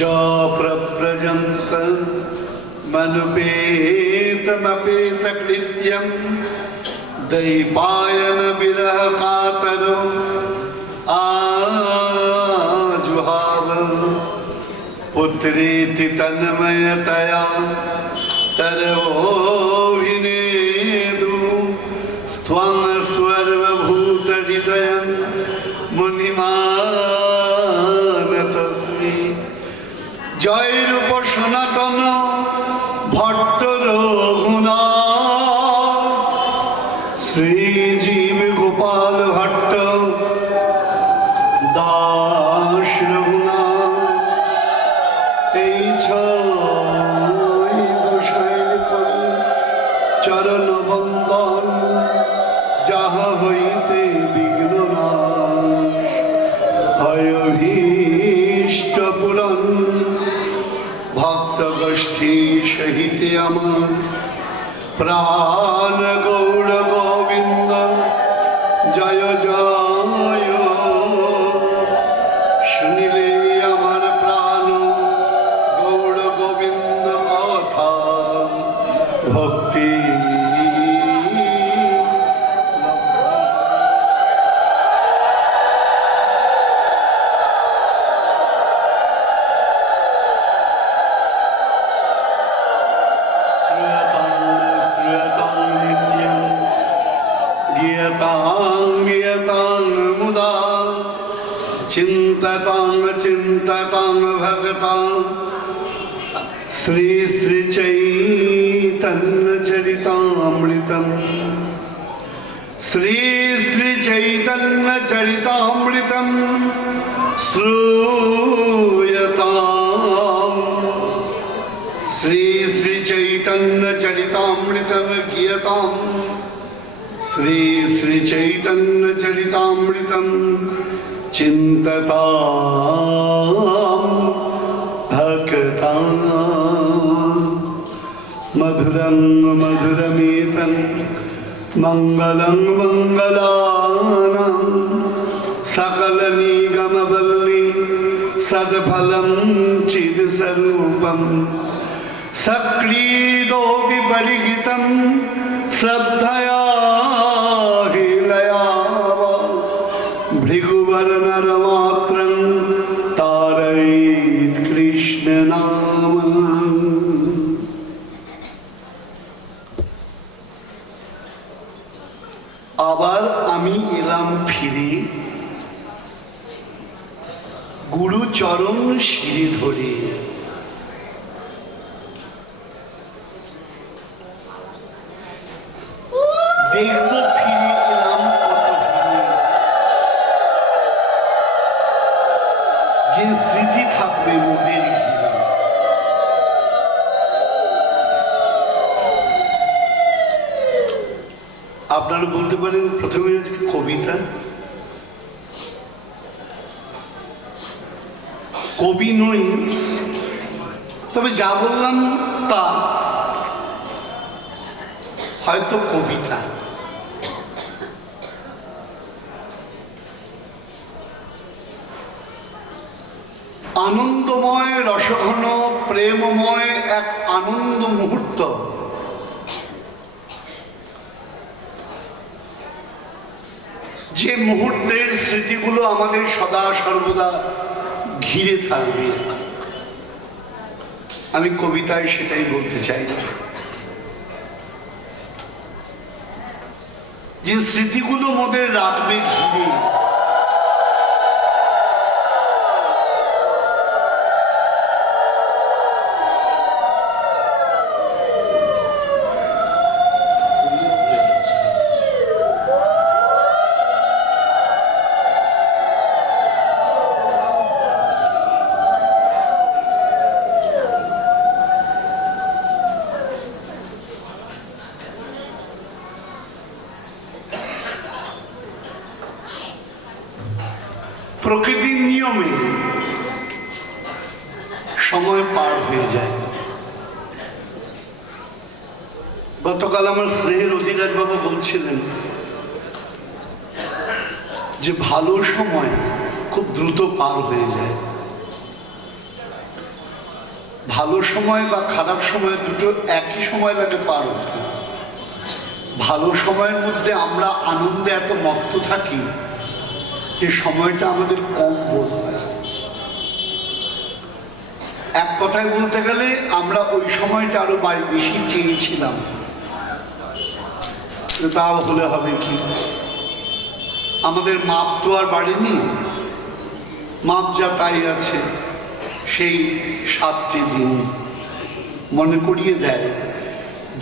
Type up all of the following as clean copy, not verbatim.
जो प्रव्रजन्त मनुपेत एतमपेतकृत्यं दैपायन विरह कातरो आजुहाव पुत्रेति तन्मयतया तरवोऽभिनेदु स्त्वं सर्वभूतहृदयं मुनिमानतस्मि। जय रूप सनातन भट्ट रघुनाथ श्रीजीव गोपाल भट्ट दास रघुनाथ এই ছয় গোসাইর করি চরণ বন্দন যাহা হইতে বিঘ্ন নাশ হয় অভীষ্ট পূরণ ভক্ত গোষ্ঠী সহিতে আমার প্রাণ গৌর গোবিন্দ জয় জয় শুনিলে আমার প্রাণ গৌর গোবিন্দ কথা ভক্তি मुदा चिंततां चिंततां भगतां श्री श्री चैतन्य चरितामृतं श्री श्री चैतन्य चरितामृतं श्रूयतां श्री श्री चैतन्य चरितामृतं गीयतां श्री श्री चैतन्य चरितामृतं चिंततां भक्तां मधुरं मधुरमेतं मंगलं मंगलानां सकलनिगमवल्ली सद्फलं चिद्स्वरूपं सक्रीडोऽपि परिगितं श्रद्धया भृगुवर्णरमात्रं तारयेत् कृष्ण नाम। আবার আমি এলাম ফিরে গুরু চরণ শিরে ধরে। দেখব ফিরে এলাম কত ভিড়ে, যে স্মৃতি থাকবে মোদের ঘিরে। আপনারা বলতে পারেন প্রথমে আজকে কবিতা, কবি নই, তবে যা বললাম তা হয়তো কবিতা। আনন্দময় রসঘন প্রেমময় এক আনন্দ মুহূর্ত, যে মুহূর্তের স্মৃতিগুলো আমাদের সদা সর্বদা ঘিরে থাকবে। আমি কবিতায় সেটাই বলতে চাই, যে স্মৃতিগুলো মোদের রাখবে ঘিরে। প্রকৃতির নিয়মে সময় পার হয়ে যায়। গতকাল আমার স্নেহের অধিরাজ বাবু বলছিলেন যে ভালো সময় খুব দ্রুত পার হয়ে যায়। ভালো সময় বা খারাপ সময় দুটো একই সময় লাগে পার হতে। ভালো সময়ের মধ্যে আমরা আনন্দে এত মত্ত থাকি যে সময়টা আমাদের কম বোধ হয়। এক কথায় বলতে গেলে আমরা ওই সময়টা আরো বেশি চেয়েছিলাম, তা হলে হবে কি, আমাদের মাপ তো আর বাড়েনি, মাপ যা তাই আছে। সেই 7টি দিন মনে করিয়ে দেয়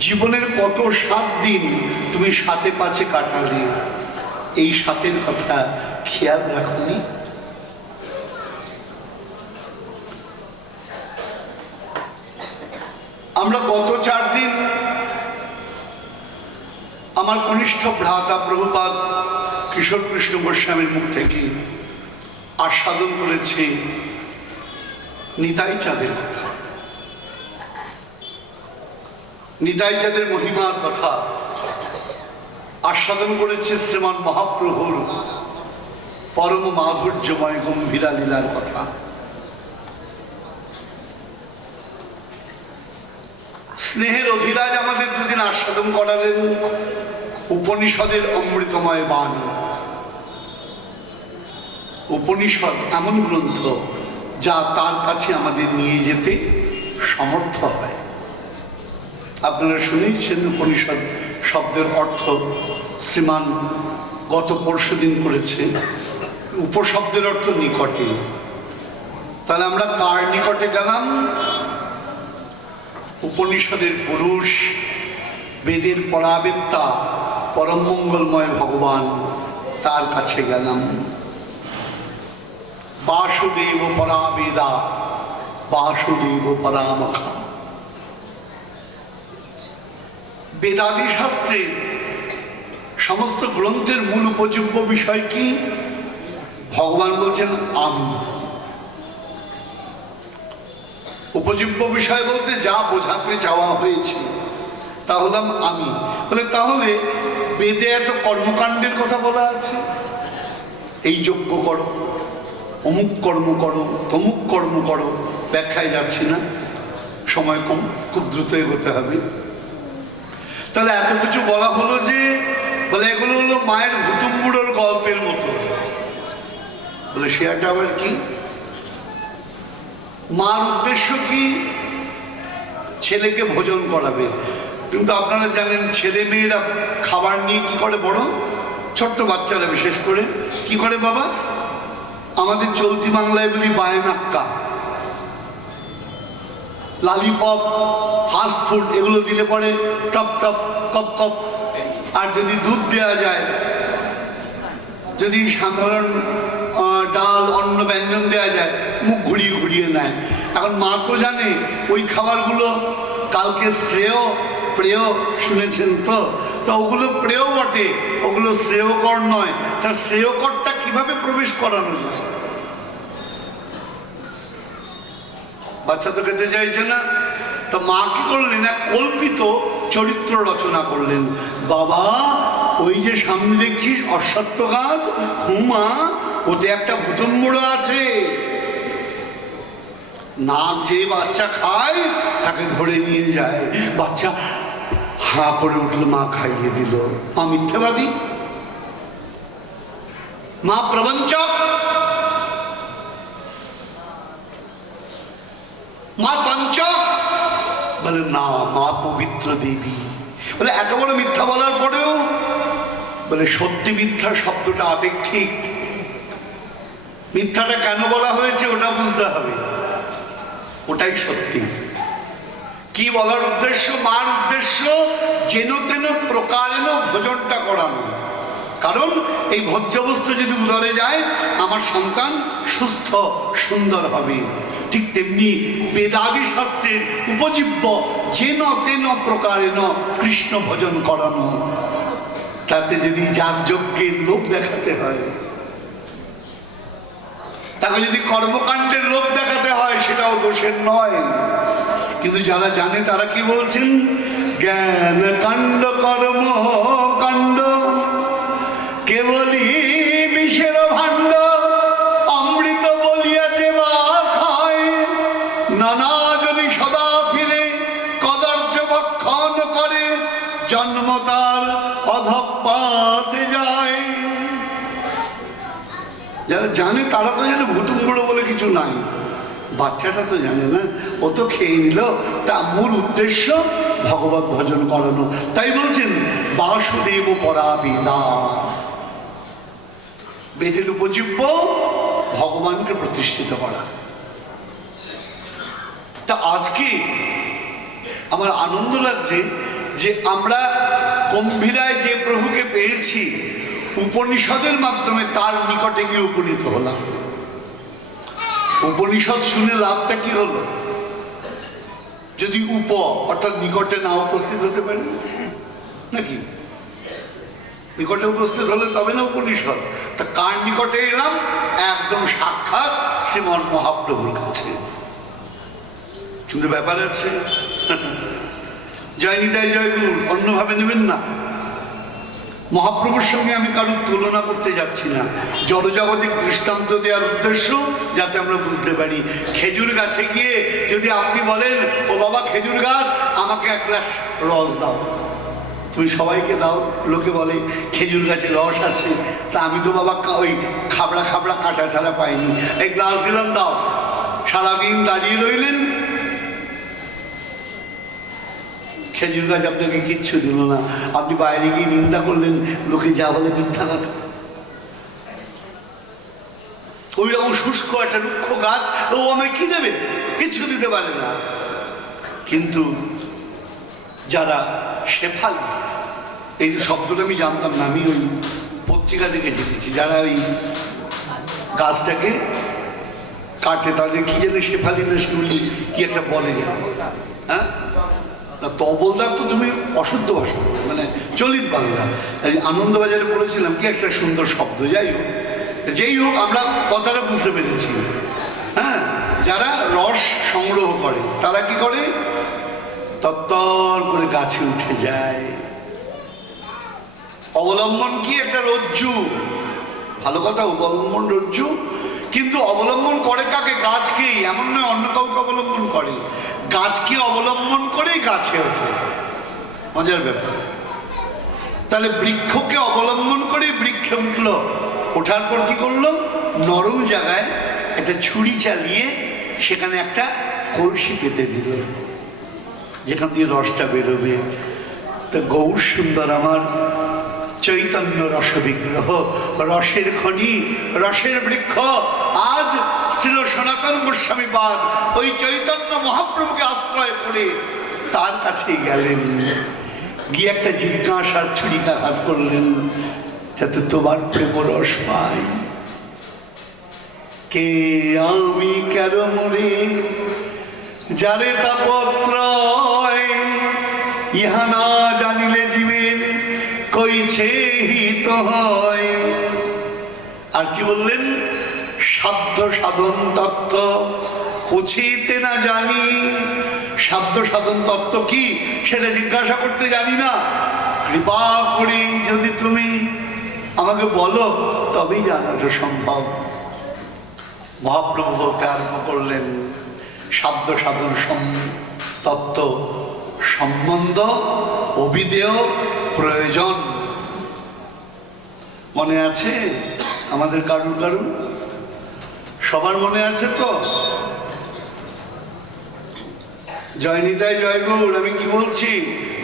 জীবনের কত 7 দিন তুমি 7-5 কাটালে, এই 7-এর কথা খেয়াল রাখনি। আমরা গত 4 দিন আমার কনিষ্ঠ ভ্রাতা প্রভুপাদ কিশোর কৃষ্ণ গোস্বামীর মুখ থেকে আস্বাদন করেছি নিতাই চাঁদের কথা, নিতাই চাঁদের মহিমার কথা আস্বাদন করেছে, শ্রীমান মহাপ্রভুর পরম মাধুর্যময় গম্ভীরা লীলার কথা। স্নেহের অধিরাজ আমাদের দুদিন আস্বাদন করালেন উপনিষদের অমৃতময় বাণ। উপনিষদ এমন গ্রন্থ যা তার কাছে আমাদের নিয়ে যেতে সমর্থ হয়। আপনারা শুনেছেন উপনিষদ শব্দের অর্থ শ্রীমান গত পরশুদিন করেছে। উপশব্দের অর্থ নিকটে। তাহলে আমরা কার নিকটে গেলাম? উপনিষদের পুরুষ, বেদের পরাবেত্তা, পরম মঙ্গলময় ভগবান, তার কাছে গেলাম। বাসুদেব পরাবেদা, বাসুদেব পরামখা। বেদাদি শাস্ত্রে সমস্ত গ্রন্থের মূল উপযোগ্য বিষয় কি? ভগবান বলছেন আমি। উপযোগ্য বিষয় বলতে যা বোঝাতে চাওয়া হয়েছে তা হলাম আমি। তাহলে বেদে এত কর্মকাণ্ডের কথা বলা আছে, এই যজ্ঞ করো, অমুক কর্ম করো, তমুক কর্ম করো, ব্যাখ্যায় যাচ্ছি না, সময় কম, খুব দ্রুত এগোতে হবে। তাহলে এত কিছু বলা হলো যে বলে এগুলো হলো মায়ের ভুতুম্বুড়োর গল্পের মতো। বলে সেটা আবার কি? মার উদ্দেশ্য কি? ছেলেকে ভোজন করাবে। কিন্তু আপনারা জানেন ছেলে মেয়েরা খাবার নিয়ে কি করে, বড় ছোট্ট বাচ্চারা বিশেষ করে কি করে বাবা? আমাদের চলতি বাংলায় বলি বায়নাক্কা, লালিপপ, ফাস্ট ফুড এগুলো দিলে পরে টপ টপ কপ কপ। আর যদি দুধ দেওয়া যায়, যদি সাধারণ ডাল অন্ন ব্যঞ্জন দেওয়া যায়, মুখ ঘুরিয়ে ঘুরিয়ে নেয়। এখন মা তো জানে ওই খাবারগুলো কালকে শ্রেয় প্রেয়, শুনেছেন তো? তো ওগুলো প্রেয় বটে, ওগুলো শ্রেয়কর নয়। তার শ্রেয়করটা কিভাবে প্রবেশ করানো যায়? বাচ্চা তো খেতে চাইছে না, তো মা কি করলেন? এক কল্পিত চরিত্র রচনা করলেন। বাবা ওই যে সামনে দেখছিস অশ্বত্থ গাছ, হুমা ওতে একটা ভুতুম্বুড়ো আছে, না যে বাচ্চা খায় তাকে ধরে নিয়ে যায়। বাচ্চা হা করে উঠলো, মা খাইয়ে দিল। মা মিথ্যাবাদী, মা প্রবঞ্চক, মা পঞ্চক। বলে না, মা পবিত্র দেবী। বলে এত বড় মিথ্যা বলার পরেও বলে সত্যি মিথ্যা শব্দটা আপেক্ষিক। মিথ্যাটা কেন বলা হয়েছে ওটা বুঝতে হবে, ওটাই সত্যি। কি বলার উদ্দেশ্য? মার উদ্দেশ্য যেন তেন প্রকারেণ ভোজনটা করানো। কারণ এই ভোজ্য বস্তু যদি উদরে যায় আমার সন্তান সুস্থ সুন্দর হবে। ঠিক তেমনি বেদাদি শাস্ত্রের উপজীব্য যেন তেন প্রকারেণ কৃষ্ণ ভোজন করানো। তাতে যদি যাগযজ্ঞের লোভ দেখাতে হয়, তাকে যদি কর্মকাণ্ডের লোভ দেখাতে হয়, সেটাও দোষের নয়। কিন্তু যারা জানে তারা কি বলছেন? জ্ঞান কাণ্ড কর্ম কাণ্ড কেবলই বিষের ভাণ্ড, অমৃত বলিয়াছে বা খায় নানা জনি সদা জন্ম তার অধঃপাতে যায়। যারা জানে তারা তো জানে ভুতুমগুলো বলে কিছু নাই, বাচ্চাটা তো জানে না, ও তো খেয়ে নিল। তা মূল উদ্দেশ্য ভগবত ভজন করানো। তাই বলছেন বাসুদেব পরাবিদা, বেদের উপজীব্য ভগবানকে প্রতিষ্ঠিত করা। তা আজকে আমার আনন্দ লাগছে যে আমরা গম্ভীরায় যে প্রভুকে পেয়েছি, উপনিষদের মাধ্যমে তার নিকটে গিয়ে উপনীত হলাম। উপনিষদ শুনে লাভটা কি হলো? যদি অর্থাৎ নিকটে না উপস্থিত হতে পারি, নাকি নিকটে উপস্থিত হলে তবে না উপনিষদ। তা কার নিকটে এলাম? একদম সাক্ষাৎ শ্রীমন মহাপ্রভুর কাছে। কিন্তু ব্যাপার আছে, জয় নিতাই জয় গুরু অন্যভাবে নেবেন না। মহাপ্রভুর সঙ্গে আমি কারোর তুলনা করতে যাচ্ছি না, জড়জাগতিক দৃষ্টান্ত দেওয়ার উদ্দেশ্য যাতে আমরা বুঝতে পারি। খেজুর গাছে গিয়ে যদি আপনি বলেন, ও বাবা খেজুর গাছ আমাকে এক গ্লাস রস দাও, তুমি সবাইকে দাও, লোকে বলে খেজুর গাছে রস আছে, তা আমি তো বাবা ওই খাবড়া খাবড়া কাঁটা ছাড়া পাইনি, এই গ্লাস দিলাম দাও। সারাদিন দাঁড়িয়ে রইলেন, খেজুর গাছ আপনাকে কিচ্ছু দিল না, আপনি বাইরে গিয়ে নিন্দা করলেন, লোকে যা বলে মিথ্যা কথা। ওই রকম শুষ্ক একটা রুক্ষ গাছ, ও আমায় কি দেবে? কিচ্ছু দিতে পারে না। কিন্তু যারা শেফালি, এই যে শব্দটা আমি জানতাম না, আমি ওই পত্রিকা থেকে দেখেছি, যারা ওই গাছটাকে কাটে তাদের কি যেন শেফালি না শিউলি কি একটা বলে, হ্যাঁ না তবলদার তো তুমি অশুদ্ধ ভাষা, মানে চলিত বাংলা। আনন্দবাজারে পড়েছিলাম কি একটা সুন্দর শব্দ। যেই হোক আমরা কথাটা বুঝতে পেরেছি। হ্যাঁ, যারা রস সংগ্রহ করে তারা কি করে? তত্তর করে গাছে উঠে যায়। অবলম্বন কি? একটা রজ্জু। ভালো কথা, অবলম্বন রজ্জু, কিন্তু অবলম্বন করে কাকে? গাছকেই। এমন নয় অন্য কাউকে অবলম্বন করে, গাছকে অবলম্বন করেই গাছে ওঠে। মজার ব্যাপার। তাহলে বৃক্ষকে অবলম্বন করে বৃক্ষে উঠলো, ওঠার পর কি করলো? নরম জায়গায় একটা ছুরি চালিয়ে সেখানে একটা কলসি পেতে দিল, যেখান দিয়ে রসটা বেরোবে। তো গৌর সুন্দর আমার চৈতন্য রস বিগ্রহ, রসের খনি, রসের বৃক্ষ আজ ছিল সনাতন গোস্বামীপাদ। ওই চৈতন্য মহাপ্রভুকে আশ্রয় করে তার কাছে গেলেন, গিয়ে একটা জিজ্ঞাসার ছুরিকাঘাত করলেন, যাতে তোমার প্রেম রস পাই। কে আমি কেন মরে যারে তাপত্র, ইহা না জানিলে জীবের কইছে হিত হয়। আর কি বললেন? সাধ্য সাধন তত্ত্ব পুছিতে না জানি। সাধ্য সাধন তত্ত্ব কি সেটা জিজ্ঞাসা করতে জানি না, কৃপা করি যদি তুমি আমাকে বলো তবেই জানাটা সম্ভব। মহাপ্রভু বলতে আরম্ভ করলেন, সাধ্য সাধন তত্ত্ব সম্বন্ধ অভিধেয় প্রয়োজন। মনে আছে আমাদের কারুর কারুর? সবার মনে আছে তো? জয় নিতাই জয় গৌর। আমি কি বলছি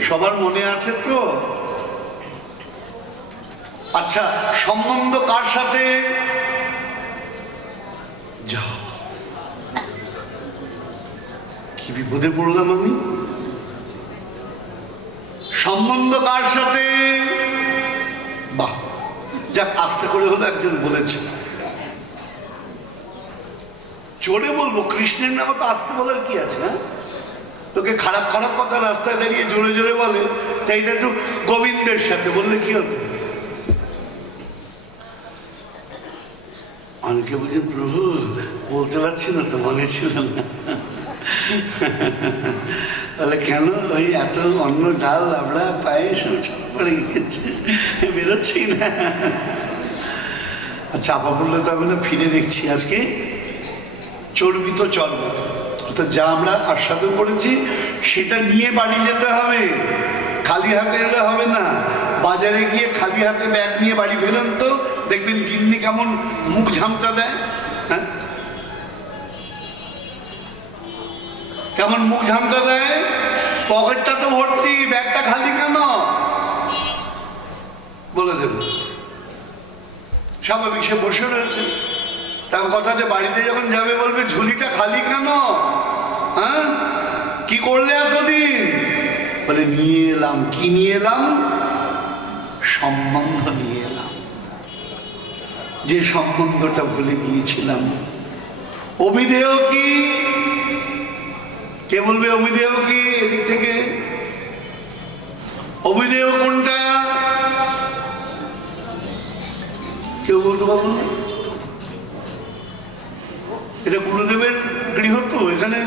সবার মনে আছে তো? আচ্ছা, সম্বন্ধ কার সাথে? যাও, কি বিপদে পড়লাম আমি। সম্বন্ধ কার সাথে? বাহ, যাক আস্তে করে হলো একজন বলেছে। জোরে বলবো, কৃষ্ণের নামে তো আস্তে বলার কি আছে? হ্যাঁ, তোকে খারাপ খারাপ কথা রাস্তায় দাঁড়িয়ে জোরে জোরে বলে, তাই এটা একটু গোবিন্দের সাথে বললে কি হতো? অনেকে বলছে প্রভু বলতে পারছি না তো, মনে ছিল না। তাহলে কেন? ওই এত অন্ন ডাল আমরা পায়ে সব পড়ে গেছে, বেরোচ্ছি না। চাপা পড়লে তো আমরা ফিরে দেখছি আজকে চর্বিত চর্ব, অর্থাৎ যা আমরা আস্বাদন করেছি সেটা নিয়ে বাড়ি যেতে হবে। খালি হাতে এলে হবে না, বাজারে গিয়ে খালি হাতে ব্যাগ নিয়ে বাড়ি ফেরেন তো দেখবেন গিন্নি কেমন মুখ ঝামটা দেয়। হ্যাঁ, কেমন মুখ ঝামটা দেয়, পকেটটা তো ভর্তি, ব্যাগটা খালি কেন বলে দেব। স্বাভাবিক, সে বসে রয়েছে, তার কথা যে বাড়িতে যখন যাবে বলবে ঝুলিটা খালি কেন, হ্যাঁ কি করলে এতদিন, বলে নিয়ে এলাম। কি নিয়ে এলাম? সম্বন্ধ নিয়ে এলাম, যে সম্বন্ধটা ভুলে গিয়েছিলাম। অভিধেয় কি? কে বলবে অভিধেয় কি? এদিক থেকে অভিধেয় কোনটা কেউ বলতে পারবো না? এটা গুরুদেবের গৃহত্ব, এখানে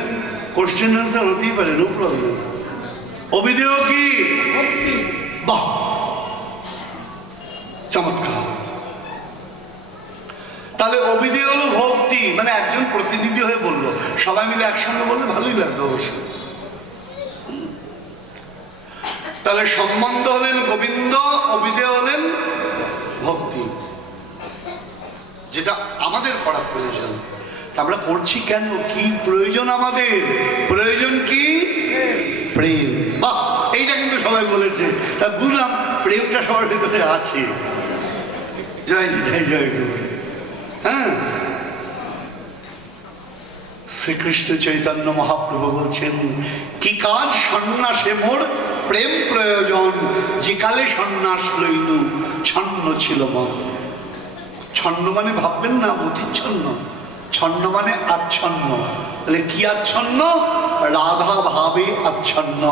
কোশ্চেন আনসার হতেই পারে, নো প্রবলেম। অভিধেয় কি? বাহ, চমৎকার। তাহলে অভিধেয় হলো ভক্তি, মানে একজন প্রতিনিধি হয়ে বললো, সবাই মিলে একসঙ্গে বললে ভালোই লাগতো অবশ্যই। তাহলে সম্বন্ধ হলেন গোবিন্দ, অভিধেয় হলেন ভক্তি, যেটা আমাদের করা প্রয়োজন। আমরা করছি কেন? কি প্রয়োজন আমাদের? প্রয়োজন কি? প্রেম। বাহ, এইটা কিন্তু সবাই বলেছে, তা বুঝলাম প্রেমটা সবার ভিতরে আছে। জয় নিতাই, জয় গুরু। হ্যাঁ, শ্রীকৃষ্ণ চৈতন্য মহাপ্রভু বলছেন, কি কাজ সন্ন্যাসে মোর প্রেম প্রয়োজন, যে কালে সন্ন্যাস লইনু ছন্ন ছিল মন। ছন্ন মানে ভাববেন না মতিচ্ছন্ন, ছন্ন মানে আচ্ছন্ন। তাহলে কি আচ্ছন্ন? রাধা ভাবে আচ্ছন্ন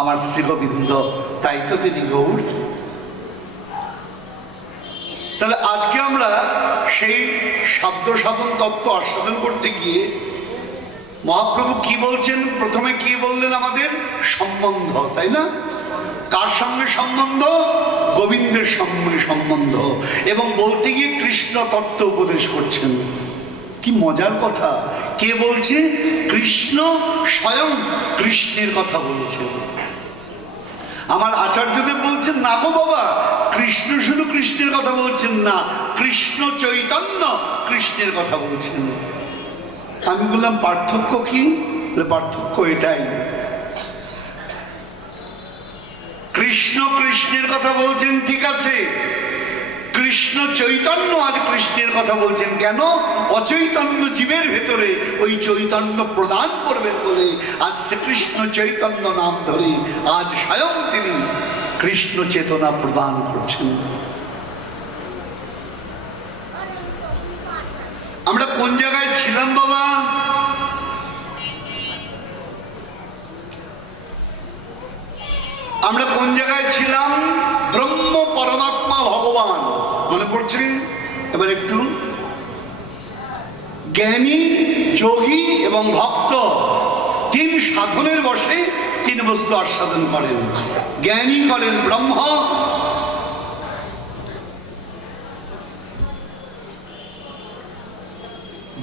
আমার শ্রী গোবিন্দ, তাই তো তিনি গৌর। তাহলে আজকে আমরা সেই সাধ্য সাধন তত্ত্ব আস্বাদন করতে গিয়ে মহাপ্রভু কি বলছেন? প্রথমে কি বললেন? আমাদের সম্বন্ধ, তাই না? কার সঙ্গে সম্বন্ধ? গোবিন্দের সঙ্গে সম্বন্ধ। এবং বলতে গিয়ে কৃষ্ণ তত্ত্ব উপদেশ করছেন। কি মজার কথা! কে বলছে? কৃষ্ণ স্বয়ং কৃষ্ণের কথা বলছেন। আমার আচার্যদেব বলছেন, না গো বাবা, কৃষ্ণ শুধু কৃষ্ণের কথা বলছেন না, কৃষ্ণ চৈতন্য কৃষ্ণের কথা বলছেন। আমি বললাম পার্থক্য কি? পার্থক্য এটাই, কৃষ্ণ কৃষ্ণের কথা বলছেন, ঠিক আছে, কৃষ্ণ চৈতন্য আজ কৃষ্ণের কথা বলছেন। কেন? অচৈতন্য জীবের ভেতরে ওই চৈতন্য প্রদান করবেন বলে আজ শ্রীকৃষ্ণ চৈতন্য নাম ধরে আজ স্বয়ং তিনি কৃষ্ণ চেতনা প্রদান করছেন। আমরা কোন জায়গায় ছিলাম বাবা? আমরা কোন জায়গায় ছিলাম? ব্রহ্ম পরমাত্মা ভগবান, মনে পড়ছে? এবার একটু জ্ঞানী, যোগী এবং ভক্ত তিন সাধনের বসে তিন বস্তু আস্বাদন করেন। জ্ঞানী করেন ব্রহ্ম,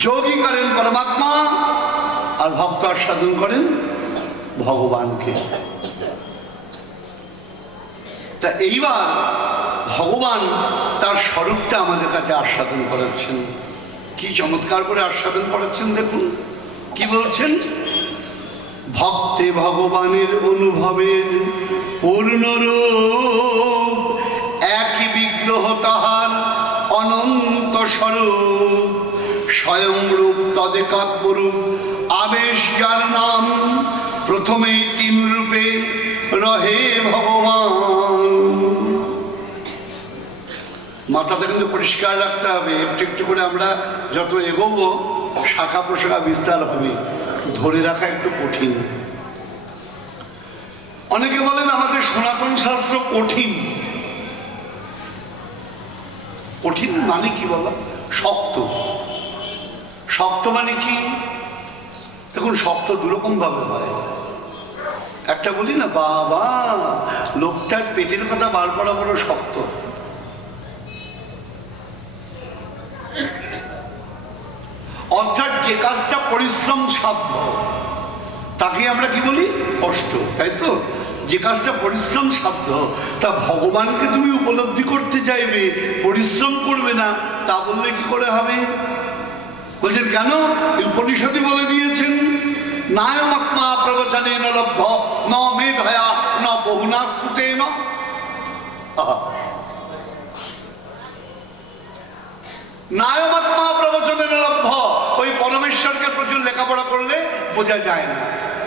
যোগী করেন পরমাত্মা, আর ভক্ত আস্বাদন করেন ভগবানকে। তা এইবার ভগবান তার স্বরূপটা আমাদের কাছে আস্বাদন করাচ্ছেন। কি চমৎকার করে আস্বাদন করাচ্ছেন দেখুন। কি বলছেন? ভক্তে ভগবানের অনুভবের পূর্ণরূপ, একই বিগ্রহ তাহার অনন্ত স্বরূপ, স্বয়ং রূপ তদেকাত্মরূপ আবেশ যার নাম, প্রথমেই তিন রূপে রহে ভগবান। মাথাটা কিন্তু পরিষ্কার রাখতে হবে, একটু একটু করে আমরা যত এগোবো শাখা প্রশাখা বিস্তার হবে, ধরে রাখা একটু কঠিন। অনেকে বলেন আমাদের সনাতন শাস্ত্র কঠিন। কঠিন মানে কি বাবা? শক্ত। শক্ত মানে কি? দেখুন, শক্ত দুরকম ভাবে হয়। একটা বলি না, বাবা লোকটার পেটের কথা বার করা বড় শক্ত। অর্থাৎ যে কাজটা পরিশ্রম সাধ্য তাকে আমরা কি বলি? কষ্ট, তাই তো? যে কাজটা পরিশ্রম সাধ্য, তা ভগবানকে তুমি উপলব্ধি করতে চাইবে, পরিশ্রম করবে না, তা বললে কি করে হবে? বলছেন কেন? উপনিষদই বলে দিয়েছেন, নায়মাত্মা প্রবচনে ন লব্ধ ন মেধয়া ন বহুনা শ্রুতেন। নায়মাত্মা প্রবচনে ন লব্ধ, ওই পরমেশ্বরকে প্রচুর লেখাপড়া করলে বোঝা যায় না।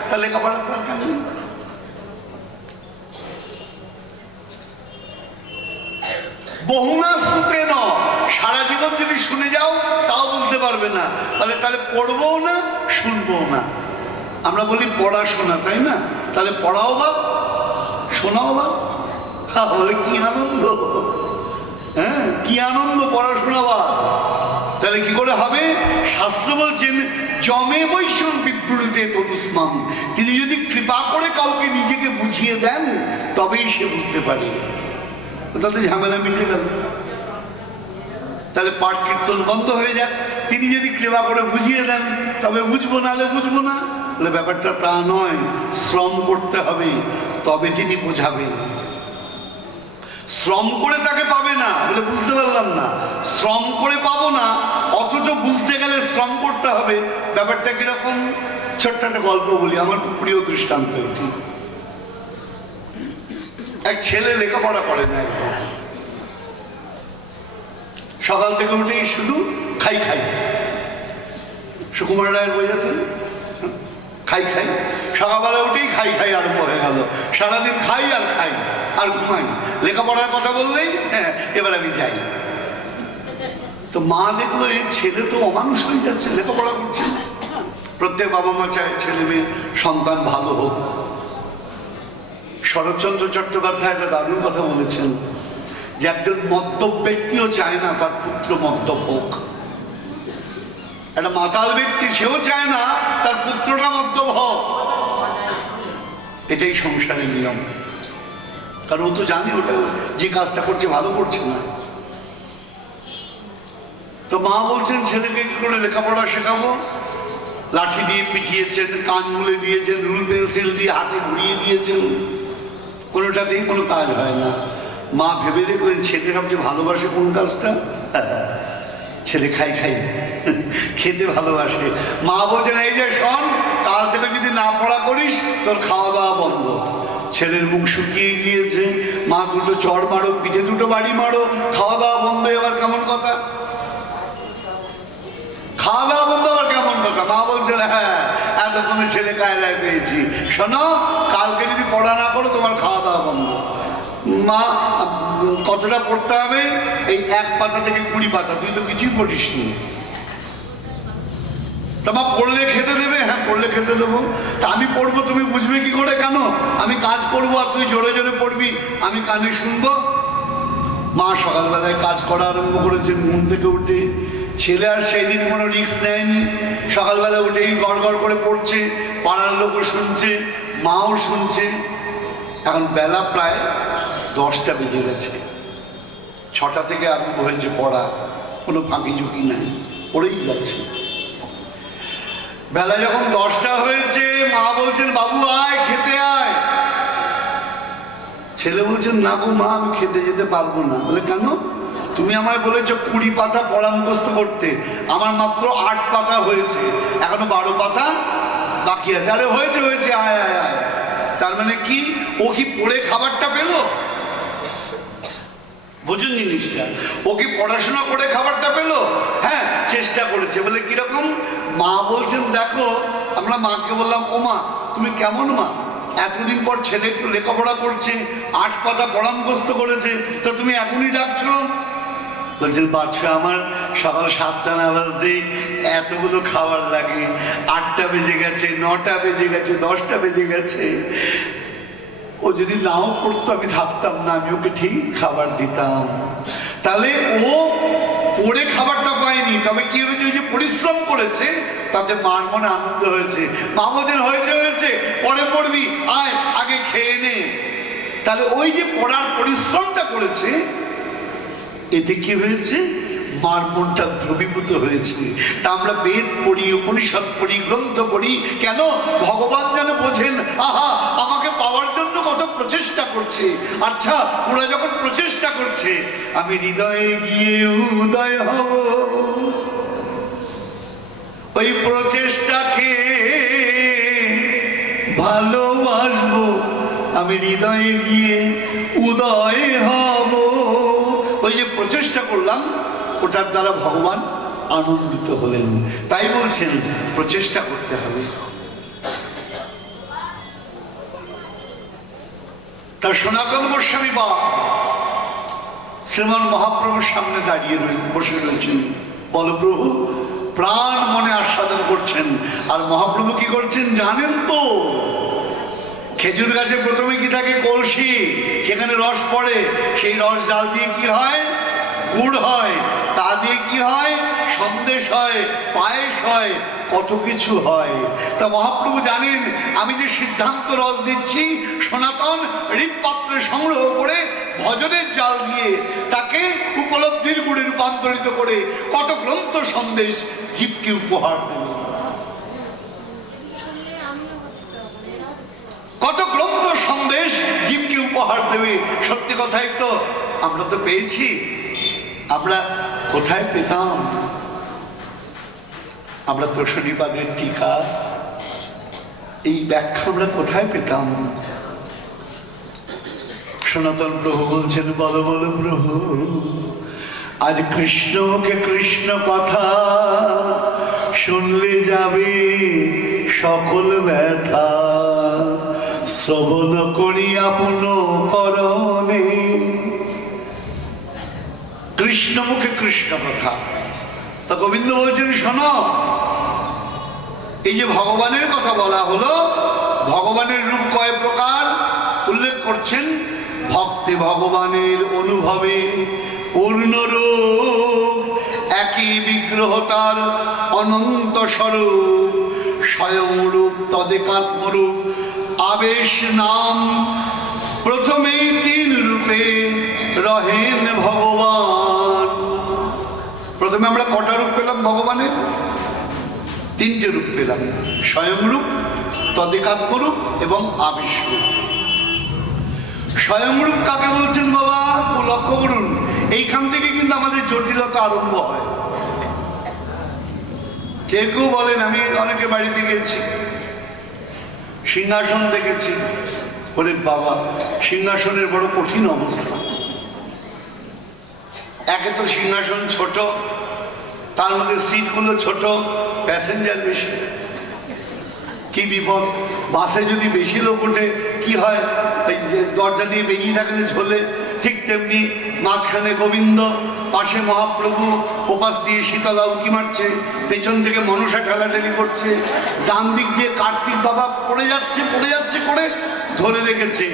তা লেখাপড়ার দরকার নেই। বহুনা শ্রুতেন, সারা জীবন যদি শুনে যাও তাও বুঝতে পারবে না, তাহলে পড়বো না, শুনবো না। আমরা বলি পড়াশোনা, তাই না? তাহলে পড়াও বা শোনাও বা, বলে কি আনন্দ, হ্যাঁ কি আনন্দ পড়াশোনা বা। তাহলে কি করে হবে? শাস্ত্র বলছেন জমে বৈষম বিব্রুতে তনুস্মাম, তিনি যদি কৃপা করে কাউকে নিজেকে বুঝিয়ে দেন তবেই সে বুঝতে পারে। তাতে ঝামেলা মিটে গেল। তাহলে পাঠ কীর্তন বন্ধ হয়ে যাক, তিনি যদি কৃপা করে বুঝিয়ে দেন তবে বুঝবো, নাহলে বুঝবো না। তাহলে ব্যাপারটা তা নয়, শ্রম করতে হবে তবে তিনি বোঝাবেন। শ্রম করে তাকে পাবে না বলে বুঝতে পারলাম না, শ্রম করে পাবো না অথচ বুঝতে গেলে শ্রম করতে হবে। ব্যাপারটা কিরকম? ছোট্ট একটা গল্প বলি, আমার খুব প্রিয় দৃষ্টান্ত এটি। এক ছেলে লেখাপড়া করে না, একদম সকাল থেকে উঠেই শুধু খাই খাই। সুকুমার রায়ের বই আছে, খাই খাই। সকালবেলা উঠেই খাই খাই আরম্ভ হয়ে গেল, সারাদিন খাই আর খাই আর ঘুমাই। লেখাপড়ার কথা বললেই হ্যাঁ এবার আমি যাই। তো মা দেখলো এই ছেলে তো অমানুষ হয়ে যাচ্ছে, লেখাপড়া করছে। প্রত্যেক বাবা মা চায় ছেলে মেয়ে সন্তান ভালো হোক। শরৎচন্দ্র চট্টোপাধ্যায় একটা দারুণ কথা বলেছেন যে একজন মদ্যপ ব্যক্তিও চায় না তার পুত্র মদ্যপ হোক। একটা মাতাল ব্যক্তি সেও চায় না তার পুত্রটা মদ্যপ হোক। এটাই সংসারের নিয়ম। কারণ ও তো জানে ওটা যে কাজটা করছে ভালো করছে না। তো মা বলছেন ছেলেকে কি করে লেখাপড়া শেখাবো? লাঠি দিয়ে পিটিয়েছেন, কান মুলে দিয়েছেন, রুল পেন্সিল দিয়ে হাতে ঘুরিয়ে দিয়েছেন, কোনোটাতেই কোনো কাজ হয় না। মা ভেবে দেখলেন ছেলে সবচেয়ে ভালোবাসে কোন কাজটা? ছেলে খাই খাই, খেতে ভালোবাসে। মা বলছেন এই যে শোন, কাল থেকে যদি না পড়া করিস তোর খাওয়া দাওয়া বন্ধ। ছেলের মুখ শুকিয়ে গিয়েছে। মা দুটো চড় মারো, পিঠে দুটো বাড়ি মারো, খাওয়া দাওয়া বন্ধ। এবার কেমন কথা? খাওয়া দাওয়া বন্ধ আবার কেমন কথা? মা বলছেন হ্যাঁ এতক্ষণে ছেলে কায়দায় পেয়েছি, শোনো কালকে যদি পড়া না করো তোমার খাওয়া দাওয়া বন্ধ। মা কতটা পড়তে হবে? এই 1 পাতা থেকে 20 পাতা, তুই তো কিছুই পড়িস নি। তা মা পড়লে খেতে দেবে? হ্যাঁ পড়লে খেতে দেবো। তা আমি পড়বো তুমি বুঝবে কি করে? কেন? আমি কাজ করবো আর তুই জোরে জোরে পড়বি, আমি কানে শুনবো। মা সকালবেলায় কাজ করা আরম্ভ করেছেন ঘুম থেকে উঠে। ছেলে আর সেই দিন কোনো রিস্ক নেয়নি, সকালবেলা উঠেই গড় গড় করে পড়ছে, পাড়ার লোকও শুনছে, মাও শুনছে। এখন বেলা প্রায় 10টা বেজে গেছে। 6টা থেকে আরম্ভ হয়েছে পড়া, কোনো ফাঁকি ঝুঁকি নাই, পড়েই যাচ্ছে। বেলা যখন 10টা হয়েছে মা বলছেন বাবু আয় খেতে আয়। ছেলে বলছেন না গো মা আমি খেতে যেতে পারবো না। বলে কেন? তুমি আমায় বলেছো 20 পাতা পড়া মুখস্থ করতে, আমার মাত্র 8 পাতা হয়েছে, এখনো 12 পাতা বাকি আছে। আরে হয়েছে হয়েছে আয় আয় আয়। তার মানে কি ও কি পড়ে খাবারটা পেল? বুঝুন জিনিসটা, ও কি পড়াশোনা করে খাবারটা পেল? হ্যাঁ চেষ্টা করেছে। বলে কিরকম? মা বলছেন দেখো, আমরা মাকে বললাম ও মা তুমি কেমন মা, এতদিন পর ছেলে একটু লেখাপড়া করছে, 8 পাতা পড়া মুখস্থ করেছে, তো তুমি এখনই ডাকছো? বলছেন বাচ্চা আমার সকাল 7টা না বাজতেই এতগুলো খাবার লাগে, 8টা বেজে গেছে, 9টা বেজে গেছে, 10টা বেজে গেছে। ও যদি নাও পড়তো আমি থাকতাম না, আমি ওকে ঠিক খাবার দিতাম। তাহলে ও পড়ে খাবারটা পায়নি, তবে কি হয়েছে? ওই যে পরিশ্রম করেছে তাতে মার মনে আনন্দ হয়েছে। মা বলছেন হয়েছে হয়েছে পরে পড়বি, আয় আগে খেয়ে নে। তাহলে ওই যে পড়ার পরিশ্রমটা করেছে এতে কি হয়েছে? মার মনটা দ্রবীভূত হয়েছে। তা আমরা বেদ পড়ি, উপনিষদ পড়ি, গ্রন্থ পড়ি কেন? ভগবান যেন বোঝেন আহা আমাকে পাওয়ার জন্য কত প্রচেষ্টা করছে। আচ্ছা, ওরা যখন প্রচেষ্টা করছে, আমি হৃদয়ে গিয়ে উদয় হব, ওই প্রচেষ্টাকে ভালোবাসবো, আমি হৃদয়ে গিয়ে উদয় হব। ওই যে প্রচেষ্টা করলাম, ওটার দ্বারা ভগবান আনন্দিত হলেন। তাই বলছেন প্রচেষ্টা করতে হবে। তার সনাতন গোস্বামী বা শ্রীমান মহাপ্রভুর সামনে দাঁড়িয়ে বসে রয়েছেন। বলো প্রভু, প্রাণ মনে আস্বাদন করছেন। আর মহাপ্রভু কি করছেন জানেন তো? খেজুর গাছে প্রথমে কি থাকে? কলসি, সেখানে রস পড়ে, সেই রস জাল দিয়ে কি হয়? গুড় হয়, তা দিয়ে কি হয়? সন্দেশ হয়, পায়েস হয়, কত কিছু হয়। তা মহাপ্রভু জানেন আমি যে সিদ্ধান্ত রস দিচ্ছি, সনাতন হৃদপাত্রে সংগ্রহ করে ভজনের জাল দিয়ে তাকে উপলব্ধির গুড়ে রূপান্তরিত করে কত গ্রন্থ সন্দেশ জীবকে উপহার দেবে, কত গ্রন্থ সন্দেশ জীবকে উপহার দেবে। সত্যি কথাই তো, আমরা তো পেয়েছি। আমরা কোথায় পেতাম? আমরা তো শনিপাদের টিকা, এই ব্যাখ্যা আমরা কোথায় পেতাম? সনাতন প্রভু বলছেন, বলো বলো প্রভু, আজ কৃষ্ণকে কৃষ্ণ কথা শুনলে যাবে সকল ব্যথা, শ্রবণ করি আপন করণে। কৃষ্ণ মুখে কৃষ্ণ কথা। তা গোবিন্দ বলছেন, শোনো, এই যে ভগবানের কথা বলা হলো, ভগবানের রূপ কয় প্রকার উল্লেখ করছেন? ভক্তি ভগবানের অনুভবে পূর্ণরূপ, একই বিগ্রহ তার অনন্ত স্বরূপ, স্বয়ং রূপ তদেকাত্মরূপ আবেশ নাম, প্রথমেই তিন রূপে রহেন ভগবান। প্রথমে আমরা কটা রূপ পেলাম ভগবানের? তিনটে রূপ পেলাম, স্বয়ং রূপ, তদেকাত্মরূপ এবং আবেশ রূপ। স্বয়ং রূপ কাকে বলছেন বাবা? লক্ষ্য করুন, এইখান থেকে কিন্তু আমাদের জটিলতা আরম্ভ হয়। কেউ কেউ বলেন, আমি অনেকে বাড়িতে গেছি, সিংহাসন দেখেছি, বলে বাবা সিংহাসনের বড় কঠিন অবস্থা। একে তো সিংহাসন ছোট, তার মধ্যে সিটগুলো ছোট, প্যাসেঞ্জার বেশি, কি বিপদ। বাসে যদি বেশি লোক ওঠে কি হয়? এই যে দরজা দিয়ে বেরিয়ে থাকলে ঝোলে, ঠিক তেমনি মাঝখানে গোবিন্দ, পাশে মহাপ্রভু, ওপাশ দিয়ে শীতলা উঁকি মারছে, পেছন থেকে মনসা ঠেলাঠেলি করছে, ডান দিক দিয়ে কার্তিক বাবা পড়ে যাচ্ছে করে ধরে রেখেছে,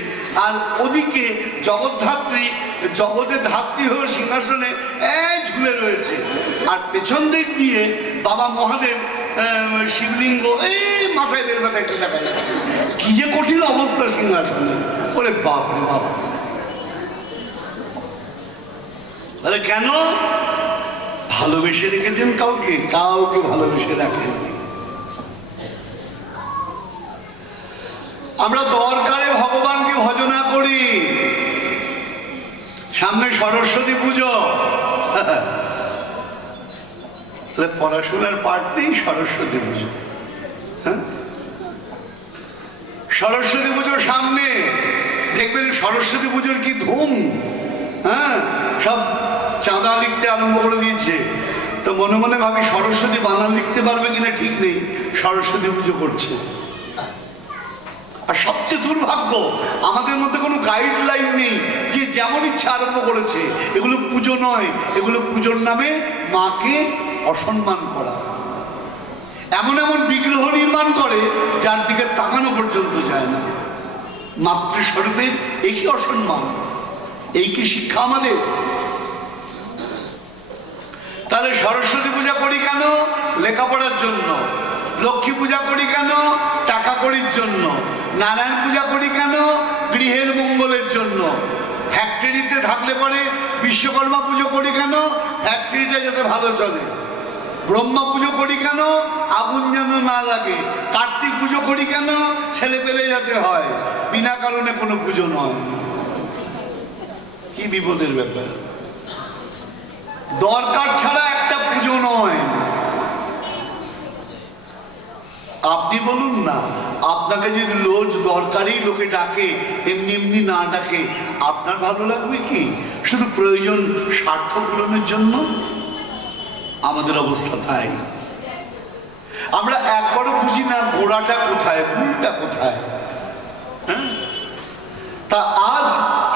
আর ওদিকে জগদ্ধাত্রী, জগতের ধাত্রী হয়ে সিংহাসনে ঝুলে রয়েছে, আর পেছন দিক দিয়ে বাবা মহাদেব শিবলিঙ্গ এই মাথায় বের মাথায় একটু দেখা যাচ্ছে। কি যে কঠিন অবস্থা সিংহাসনে! ওরে বাপ রে বাপ! তাহলে কেন? ভালোবেসে রেখেছেন কাউকে, কাউকে ভালোবেসে রাখেন। আমরা দরকারে ভগবানকে ভজনা করি। সামনে সরস্বতী পুজো, পড়াশোনার পাঠ নেই, সরস্বতী পুজো। হ্যাঁ, সরস্বতী পুজোর সামনে দেখবেন সরস্বতী পুজোর কি ধুম। হ্যাঁ, সব চাঁদা লিখতে আরম্ভ করে দিয়েছে। তো মনে মনে ভাবি সরস্বতী বানান লিখতে পারবে কিনা ঠিক নেই, সরস্বতী পুজো করছে। আর সবচেয়ে দুর্ভাগ্য, আমাদের মধ্যে কোনো গাইডলাইন নেই, যে যেমন ইচ্ছা আরম্ভ করেছে। এগুলো পুজো নয়, এগুলো পুজোর নামে মাকে অসম্মান করা। এমন এমন বিগ্রহ নির্মাণ করে যার দিকে তাকানো পর্যন্ত যায় না। মাতৃস্বরূপের এই কি অসম্মান? এই কি শিক্ষা আমাদের? তাহলে সরস্বতী পূজা করি কেন? লেখাপড়ার জন্য। লক্ষ্মী পূজা করি কেন? টাকা কড়ির জন্য। নারায়ণ পূজা করি কেন? গৃহের মঙ্গলের জন্য। ফ্যাক্টরিতে থাকলে পরে বিশ্বকর্মা পুজো করি কেন? ফ্যাক্টরিটা যাতে ভালো চলে। ব্রহ্মা পুজো করি কেন? আগুন যেন না লাগে। কার্তিক পুজো করি কেন? ছেলে পেলে যাতে হয়। বিনা কারণে কোনো পুজো নয়। কি বিপদের ব্যাপার! দরকার ছাড়া একটা পুজো নয়। আপনি বলুন না, আপনাকে যদি রোজ দরকারি লোকে ডাকে, এমনি এমনি না ডাকে, আপনার ভালো লাগবে কি? শুধু প্রয়োজন স্বার্থ পূরণের জন্য আমাদের অবস্থা তাই। আমরা একবারও বুঝি না গোড়াটা কোথায়, ভুলটা কোথায়। হ্যাঁ, তা আজ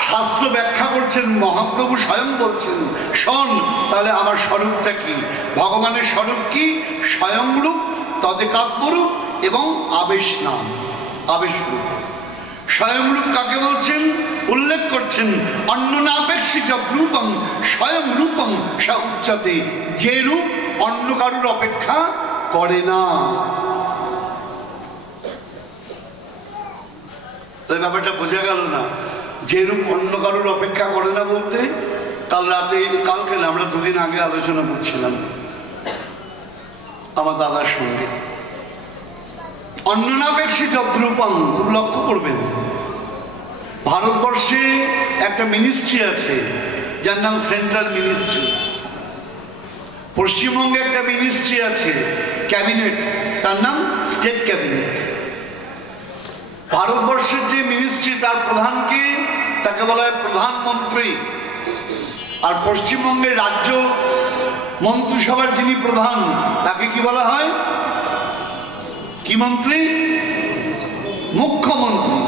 শাস্ত্র ব্যাখ্যা করছেন, মহাপ্রভু স্বয়ং বলছেন, শোন তাহলে আমার স্বরূপটা কি। ভগবানের স্বরূপ কি? স্বয়ংরূপ, তদেকাত্মরূপ এবং আবেশ নাম, আবেশ রূপ। স্বয়ংরূপ কাকে বলছেন? উল্লেখ করছেন, অন্যনাপেক্ষিত রূপং স্বয়ং রূপং সা উচ্চতে, যে রূপ অন্য কারুর অপেক্ষা করে না। ব্যাপারটা বোঝা গেল না? যে রূপ অন্য কারুর অপেক্ষা করে না বলতে, কাল রাতে, কালকে না, আমরা দুদিন আগে আলোচনা করছিলাম আমার দাদার সঙ্গে। অন্যনাপেক্ষিত রূপং, খুব লক্ষ্য করবেন, ভারতবর্ষে একটা মিনিস্ট্রি আছে যার নাম সেন্ট্রাল মিনিস্ট্রি। পশ্চিমবঙ্গে একটা মিনিস্ট্রি আছে, ক্যাবিনেট, তার নাম স্টেট ক্যাবিনেট। ভারতবর্ষের যে মিনিস্ট্রি তার প্রধানকে, তাকে বলা হয় প্রধানমন্ত্রী। আর পশ্চিমবঙ্গের রাজ্য মন্ত্রিসভার যিনি প্রধান, তাকে কি বলা হয়? কি মন্ত্রী? মুখ্যমন্ত্রী।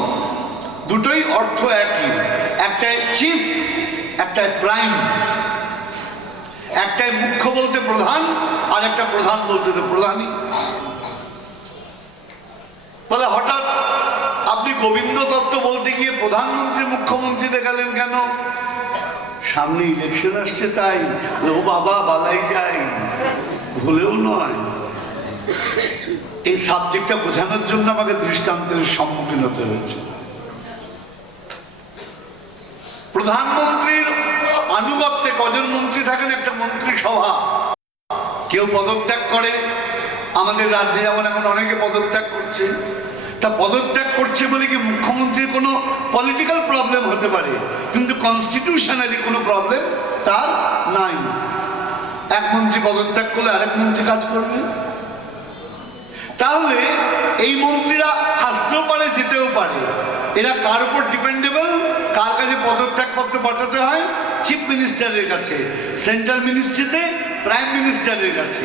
দুটোই অর্থ একই, একটাই চিফ, একটাই প্রাইম। একটাই মুখ্য বলতে প্রধান, আর একটা প্রধান বলতে তো প্রধানই। বলে হঠাৎ আপনি গোবিন্দ তত্ত্ব বলতে গিয়ে প্রধানমন্ত্রী মুখ্যমন্ত্রী দেখালেন কেন? সামনে ইলেকশন আসছে তাই। ও বাবা, বালাই যায়, ভুলেও নয়। এই সাবজেক্টটা বোঝানোর জন্য আমাকে দৃষ্টান্তের সম্মুখীন হতে হয়েছে। প্রধানমন্ত্রীর আনুগত্যে কজন মন্ত্রী থাকেন? একটা মন্ত্রিসভা। কেউ পদত্যাগ করে, আমাদের রাজ্যে যেমন এখন অনেকে পদত্যাগ করছে। তা পদত্যাগ করছে বলে কি মুখ্যমন্ত্রীর কোনো পলিটিক্যাল প্রবলেম হতে পারে, কিন্তু কনস্টিটিউশনালি কোনো প্রবলেম তার নাই। এক মন্ত্রী পদত্যাগ করলে আরেক মন্ত্রী কাজ করবে। তাহলে এই মন্ত্রীরা আসতেও পারে, যেতেও পারে। এরা কার উপর ডিপেন্ডেবল? কার কাছে পদত্যাগপত্র পাঠাতে হয়? চিফ মিনিস্টারের কাছে। সেন্ট্রাল মিনিস্ট্রিতে প্রাইম মিনিস্টারের কাছে।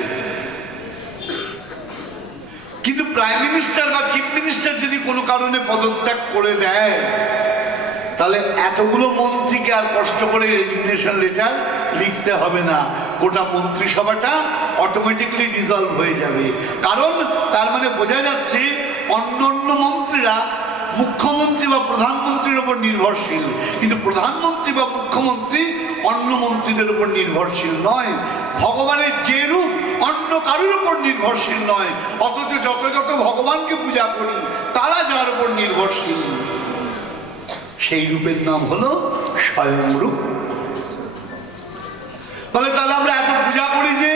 কিন্তু প্রাইম মিনিস্টার বা চিফ মিনিস্টার যদি কোনো কারণে পদত্যাগ করে দেয়, তাহলে এতগুলো মন্ত্রীকে আর কষ্ট করে রেজিগনেশন লেটার লিখতে হবে না। গোটা মন্ত্রিসভাটা অটোমেটিকলি ডিসলভ হয়ে যাবে। কারণ তার মানে বোঝা যাচ্ছে অন্য অন্য মন্ত্রীরা মুখ্যমন্ত্রী বা প্রধানমন্ত্রীর উপর নির্ভরশীল, কিন্তু প্রধানমন্ত্রী বা মুখ্যমন্ত্রী অন্য মন্ত্রীদের উপর নির্ভরশীল নয়। ভগবানের যে রূপ অন্য কারোর উপর নির্ভরশীল নয়, অথচ যত যত ভগবানকে পূজা করি তারা যার উপর নির্ভরশীল, সেই রূপের নাম হলো স্বয়ংরূপ। বলে তাহলে আমরা এত পূজা করি যে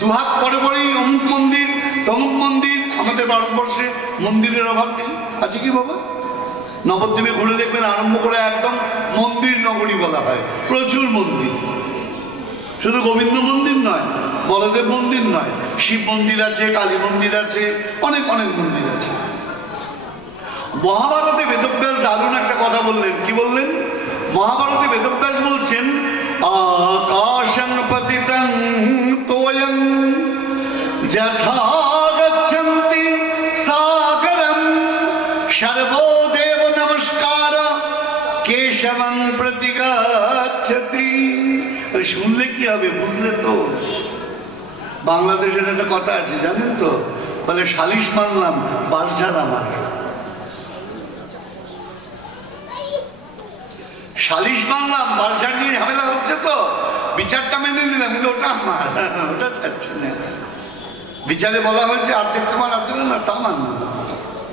দুহাত পরে পরেই অমুক মন্দির তমুক মন্দির। আমাদের ভারতবর্ষে মন্দিরের অভাব নেই, আছে কি বাবা? নবদ্বীপে ঘুরে দেখবেন, আরম্ভ করে একদম মন্দির নগরী বলা হয়, প্রচুর মন্দির। শুধু গোবিন্দ মন্দির নয়, বলদেব মন্দির নয়, শিব মন্দির আছে, কালী মন্দির আছে, অনেক অনেক মন্দির আছে। মহাভারতে বেদব্যাস দারুণ একটা কথা বললেন। কি বললেন? মহাভারতে বেদব্যাস বলছেন, আকাশং পতিতং তোয়ং যথা গচ্ছন্তি সাগরম সর্বদেব নমস্কার কেশবং প্রতি গচ্ছতি। শুনলে কি হবে? বুঝলে তো? বাংলাদেশের একটা কথা আছে জানেন তো, বলে সালিশ মানলাম বাসঝাল আমার। সালিশ মানলাম, বাসঝাল নিয়ে ঝামেলা হচ্ছে তো বিচারটা মেনে নিলাম, কিন্তু ওটা আমার, ওটা চাচ্ছি না। বিচারে বলা হয়েছে অর্ধেক তোমার অর্ধেক না, তা মানলাম।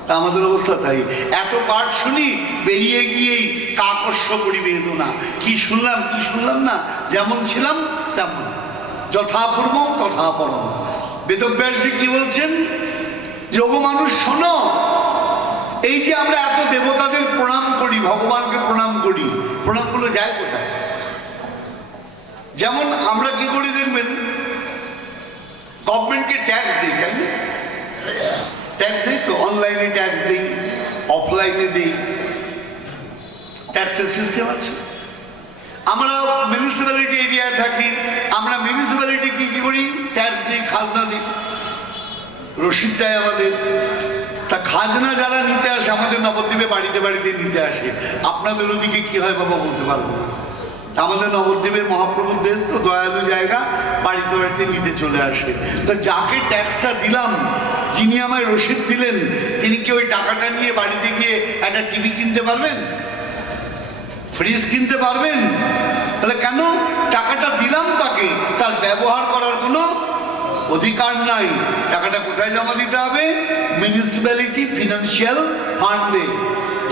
তা আমাদের অবস্থা তাই। এত পাঠ শুনি, বেরিয়ে গিয়েই কাকস্য পরিবেদনা। কি শুনলাম কি শুনলাম না, যেমন ছিলাম তেমন। যথাপূর্বম তথা পরম। বেদব্যাসজি কি বলছেন? যোগ মানুষ শোনো, এই যে আমরা এত দেবতাদের প্রণাম করি, ভগবানকে প্রণাম করি, প্রণামগুলো যায় কোথায়? যেমন আমরা কি করি দেখবেন, গভর্নমেন্টকে ট্যাক্স দিই, তাই না? ট্যাক্স দিই তো, অনলাইনে ট্যাক্স দিই, অফলাইনে দিই, ট্যাক্সের সিস্টেম আছে। আমরা মিউনিসিপ্যালিটি এরিয়ায় থাকি, আমরা মিউনিসিপ্যালিটি কি করি? ট্যাক্স দিই, খাজনা দিই, রসিদ দেয় আমাদের। তা খাজনা যারা নিতে আসে আমাদের নবদ্বীপে বাড়িতে বাড়িতে নিতে আসে, আপনাদের ওদিকে কি হয় বাবা বলতে পারবো না। আমাদের নবদ্বীপের মহাপ্রভুর দেশ তো, দয়ালু জায়গা, বাড়িতে বাড়িতে নিতে চলে আসে। তো যাকে ট্যাক্সটা দিলাম, যিনি আমায় রসিদ দিলেন, তিনি কি ওই টাকাটা নিয়ে বাড়িতে গিয়ে একটা টিভি কিনতে পারবেন, ফ্রিজ কিনতে পারবেন? তাহলে কেন? টাকাটা দিলাম তাকে, তার ব্যবহার করার কোনো অধিকার নাই। টাকাটা কোথায় জমা দিতে হবে? মিউনিসিপ্যালিটি ফিনান্সিয়াল ফান্ডে,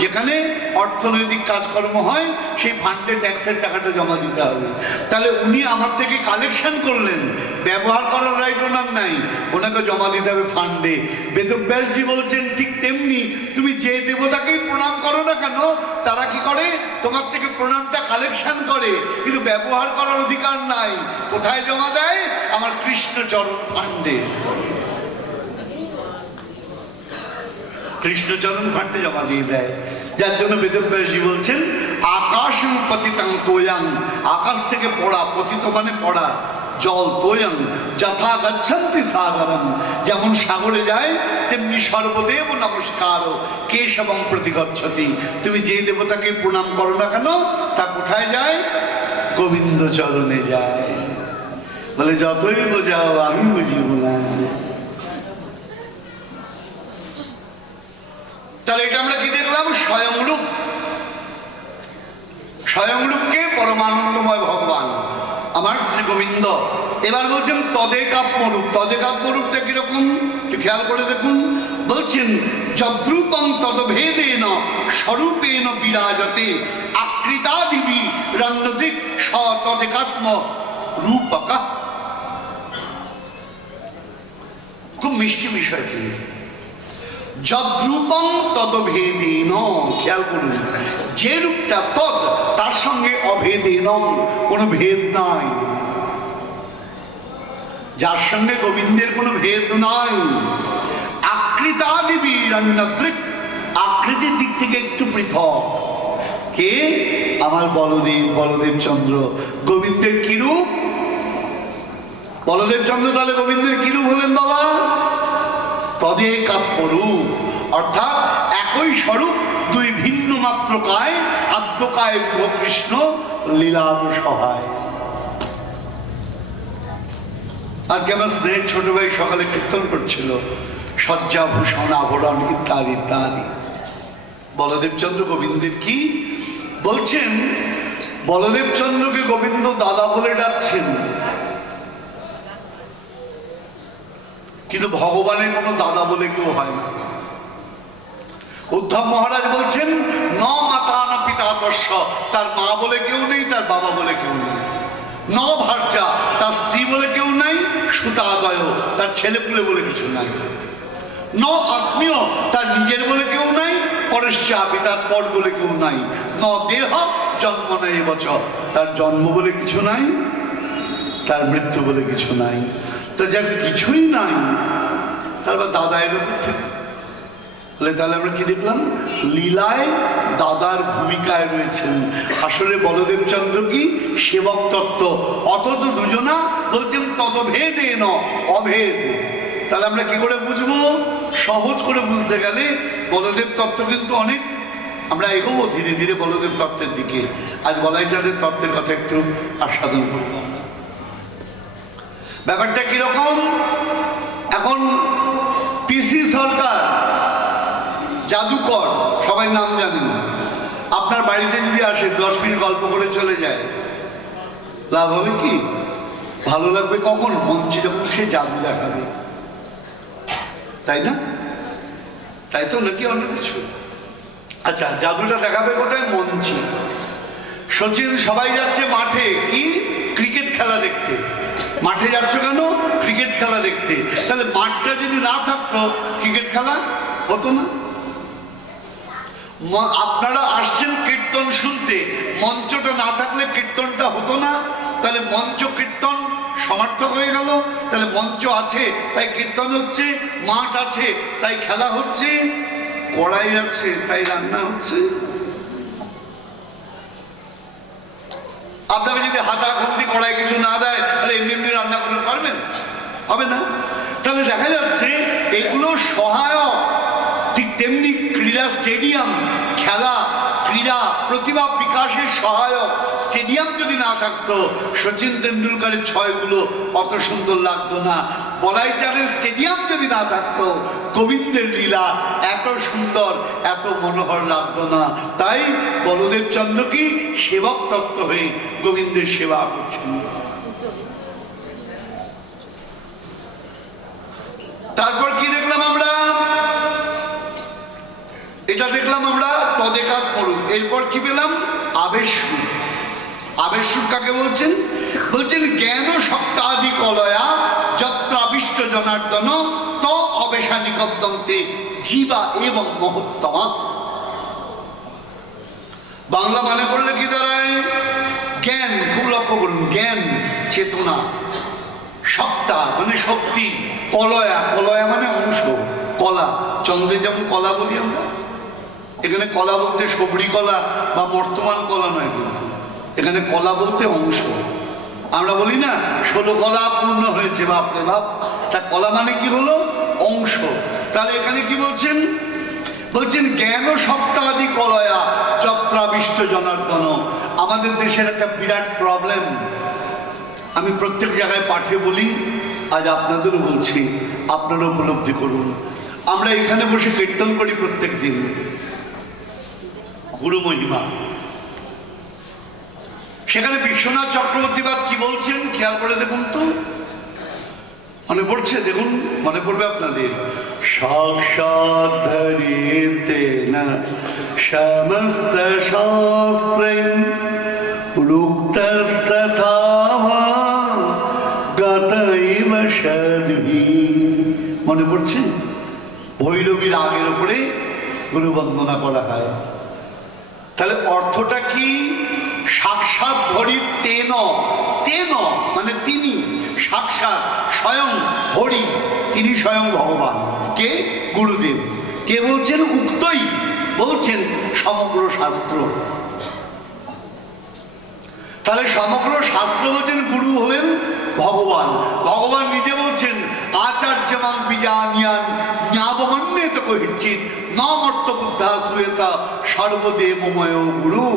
যেখানে অর্থনৈতিক কাজকর্ম হয়, সেই ফান্ডে ট্যাক্সের টাকাটা জমা দিতে হবে। তাহলে উনি আমার থেকে কালেকশন করলেন, ব্যবহার করার রাইট ওনার নাই, ওনাকে জমা দিতে হবে ফান্ডে। বেদব্যাসজি বলছেন ঠিক তেমনি তুমি যে দেবতাকেই প্রণাম করো না কেন, তারা কি করে? তোমার থেকে প্রণামটা কালেকশন করে, কিন্তু ব্যবহার করার অধিকার নাই। কোথায় জমা দেয়? আমার কৃষ্ণচরণ ফান্ডে, কৃষ্ণচরণ ফান্ডে জমা দিয়ে দেয়। যার জন্য বেদব্যাসজি বলছেন আকাশং পতিতাং তোয়াং, আকাশ থেকে পড়া, পতিত মানে পড়া, জল, তোয়াং যথা গচ্ছন্তি সাগরম, যেমন সাগরে যায় তেমনি সর্বদেব নমস্কার কেশবং প্রতি গচ্ছতি। তুমি যে দেবতাকে প্রণাম করো না কেন, তা কোথায় যায়? গোবিন্দ চরণে যায়। বলে যতই বোঝাও আমি বুঝিব না। তাহলে এটা আমরা কি দেখলাম? স্বয়ংরূপ। স্বয়ংরূপকে পরমানন্দময় ভগবান আমার শ্রী গোবিন্দ। এবার বলছেন তদেকাত্মরূপ। তদেকাত্মরূপটা কিরকম একটু খেয়াল করে দেখুন। বলছেন যদ্রূপং তদভেদেন স্বরূপেণ বিরাজতে আকৃতাদিবি রন্নদিক স তদেকাত্ম রূপকা। খুব মিষ্টি বিষয় কি, যদ্রূপং তদভেদেন, খেয়াল করুন, যে রূপটা তদ, তার সঙ্গে অভেদেন, কোনো ভেদ নাই। যার সঙ্গে গোবিন্দের কোনো ভেদ নাই। আকৃতাদিবি রন্নদৃক, আকৃতির দিক থেকে একটু পৃথক। কে? আমার বলদেব, বলদেব চন্দ্র। গোবিন্দের কি রূপ? বলদেব চন্দ্র তাহলে গোবিন্দের কি রূপ হলেন বাবা? তদেকাত্মরূপ, অর্থাৎ একই স্বরূপ, দুই ভিন্ন মাত্র কায়, আদ্যকায় কৃষ্ণ লীলার সহায়। আজকে আমার স্নেহের ছোট ভাই সকালে কীর্তন করছিল, সজ্জাভূষণ আভরণ ইত্যাদি ইত্যাদি। বলদেব চন্দ্র গোবিন্দের কি বলছেন? বলদেব চন্দ্রকে গোবিন্দ দাদা বলে ডাকছেন, কিন্তু ভগবানের কোনো দাদা বলে কেউ হয় না। উদ্ধব মহারাজ বলছেন ন মাতা না পিতা তস্য, তার মা বলে কেউ নেই, তার বাবা বলে কেউ নেই। ন ভার্যা, তার স্ত্রী বলে কেউ নাই। সুতাদয়, তার ছেলেপুলে বলে কিছু নাই। ন আত্মীয়, তার নিজের বলে কেউ নাই। পরেশ্চাপি, তার পর বলে কেউ নাই। ন দেহ জন্ম নেই বছর, তার জন্ম বলে কিছু নাই, তার মৃত্যু বলে কিছু নাই। তো যার কিছুই নাই, তারপর দাদা এলো থেকে। তাহলে আমরা কি দেখলাম? লীলায় দাদার ভূমিকায় রয়েছেন। আসলে বলদেব চন্দ্র কি সেবক তত্ত্ব, অথচ দুজনা বলছেন তদভেদে ন, অভেদ। তাহলে আমরা কি করে বুঝবো? সহজ করে বুঝতে গেলে বলদেব তত্ত্ব কিন্তু অনেক, আমরা এগোবো ধীরে ধীরে বলদেব তত্ত্বের দিকে। আজ বলাই চাঁদের তত্ত্বের কথা একটু আস্বাদন করবো। ব্যাপারটা কিরকম? এখন পিসি সরকার জাদুকর, সবাই নাম জানেন, আপনার বাড়িতে যদি আসে 10 মিনিট গল্প করে চলে যায়, লাভ হবে কি? ভালো লাগবে কখন? মঞ্চে যখন সে জাদু দেখাবে, তাই না? তাই তো নাকি অন্য কিছু? আচ্ছা, জাদুটা দেখাবে কোথায়? মঞ্চে। সচিন সবাই যাচ্ছে মাঠে কি ক্রিকেট খেলা দেখতে, মাঠে যাচ্ছ কেন? ক্রিকেট খেলা দেখতে। তাহলে মাঠটা যদি না থাকতো ক্রিকেট খেলা হতো না। আপনারা আসছেন কীর্তন শুনতে, মঞ্চটা না থাকলে কীর্তনটা হতো না। তাহলে মঞ্চ কীর্তন সমার্থক হয়ে গেল। তাহলে মঞ্চ আছে তাই কীর্তন হচ্ছে, মাঠ আছে তাই খেলা হচ্ছে, কড়াই আছে তাই রান্না হচ্ছে। আপনাকে যদি হাতা খুন্তি কড়াই কিছু না দেয় তাহলে এমনি এমনি রান্না করতে পারবেন? হবে না। তাহলে দেখা যাচ্ছে এগুলো সহায়ক। ঠিক তেমনি ক্রীড়া স্টেডিয়াম, খেলা ক্রীড়া প্রতিভা বিকাশের সহায়ক। স্টেডিয়াম যদি না থাকতো সচিন তেন্ডুলকারের ছয়গুলো অত সুন্দর লাগতো না। বলাই চালের স্টেডিয়াম যদি না থাকতো গোবিন্দের লীলা এত সুন্দর এত মনোহর লাগতো না। তাই বলদেব চন্দ্র কি সেবক তত্ত্ব হয়ে গোবিন্দের সেবা করছেন। তারপর কি দেখলাম আমরা? এটা দেখলাম আমরা তদেকাত মরুক। এরপর কি পেলাম? আবেশ সুর। আবেশ সুর কাকে বলছেন? বলছেন জ্ঞান সপ্তাদি কলয়া যত্রাবিষ্ট জনার্দন ত অবেশা নিকদ্দন্তে জীবা এবং মহত্তমা। বাংলা মানে করলে কি দাঁড়ায়? জ্ঞান, খুব লক্ষ্য করুন, জ্ঞান চেতনা, সত্তা মানে শক্তি, কলয়া, কলয়া মানে অংশ, কলা। চন্দ্রে যেমন কলা বলি আমরা, এখানে কলা বলতে সবরি কলা বা বর্তমান কলা নয়, কিন্তু এখানে কলা বলতে অংশ। আমরা বলি না 16 কলা পূর্ণ হয়েছে, বাপরে বাপ। তা কলা মানে কি হলো? অংশ। তাহলে এখানে কি বলছেন? বলছেন জ্ঞান সপ্তাদি কলয়া যত্রাবিষ্ট জনার্দন। আমাদের দেশের একটা বিরাট প্রবলেম, আমি প্রত্যেক জায়গায় পাঠে বলি, আজ আপনাদেরও বলছি, আপনারা উপলব্ধি করুন। আমরা এখানে বসে কীর্তন করি প্রত্যেক দিন গুরু মহিমা। সেখানে বিশ্বনাথ চক্রবর্তীবাদ কি বলছেন খেয়াল করে দেখুন তো। মনে পড়ছে? দেখুন, মনে পড়বে আপনাদের। সাক্ষাৎ ধরিতে না সমস্ত শাস্ত্রে উক্তস্তথা গতৈব সাধ্বী। মনে পড়ছে? ভৈরবীর আগের উপরে গুরু বন্দনা করা হয়। তাহলে অর্থটা কি? সাক্ষাৎ হরি তেন, তেন মানে তিনি, সাক্ষাৎ স্বয়ং হরি, তিনি স্বয়ং ভগবান। কে? গুরুদেব। কে বলছেন? উক্তই বলছেন সমগ্র শাস্ত্র। তাহলে সমগ্র শাস্ত্র বলছেন গুরু হলেন ভগবান। ভগবান নিজে বলছেন আচার্যমান বিজানিয়ান জ্ঞাবমন্যেত কহিচিত নমর্ত বুদ্ধা সুয়েতা সর্বদেবময় গুরু।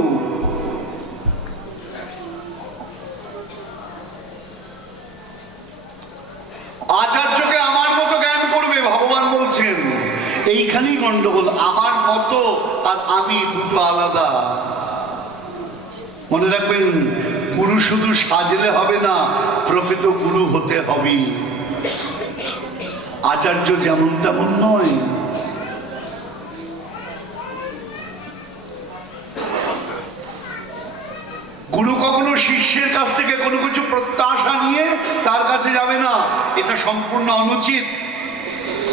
আচার্যকে আমার মতো জ্ঞান করবে, ভগবান বলছেন। এইখানেই গন্ডগোল, আমার মতো আর আমি দুটো আলাদা। মনে রাখবেন, গুরু শুধু সাজলে হবে না, প্রকৃত গুরু হতে হবে। আচার্য যেমন তেমন নয়। গুরু কখনো শিষ্যের কাছ থেকে কোনো কিছু প্রত্যাশা নিয়ে তার কাছে যাবে না, এটা সম্পূর্ণ অনুচিত।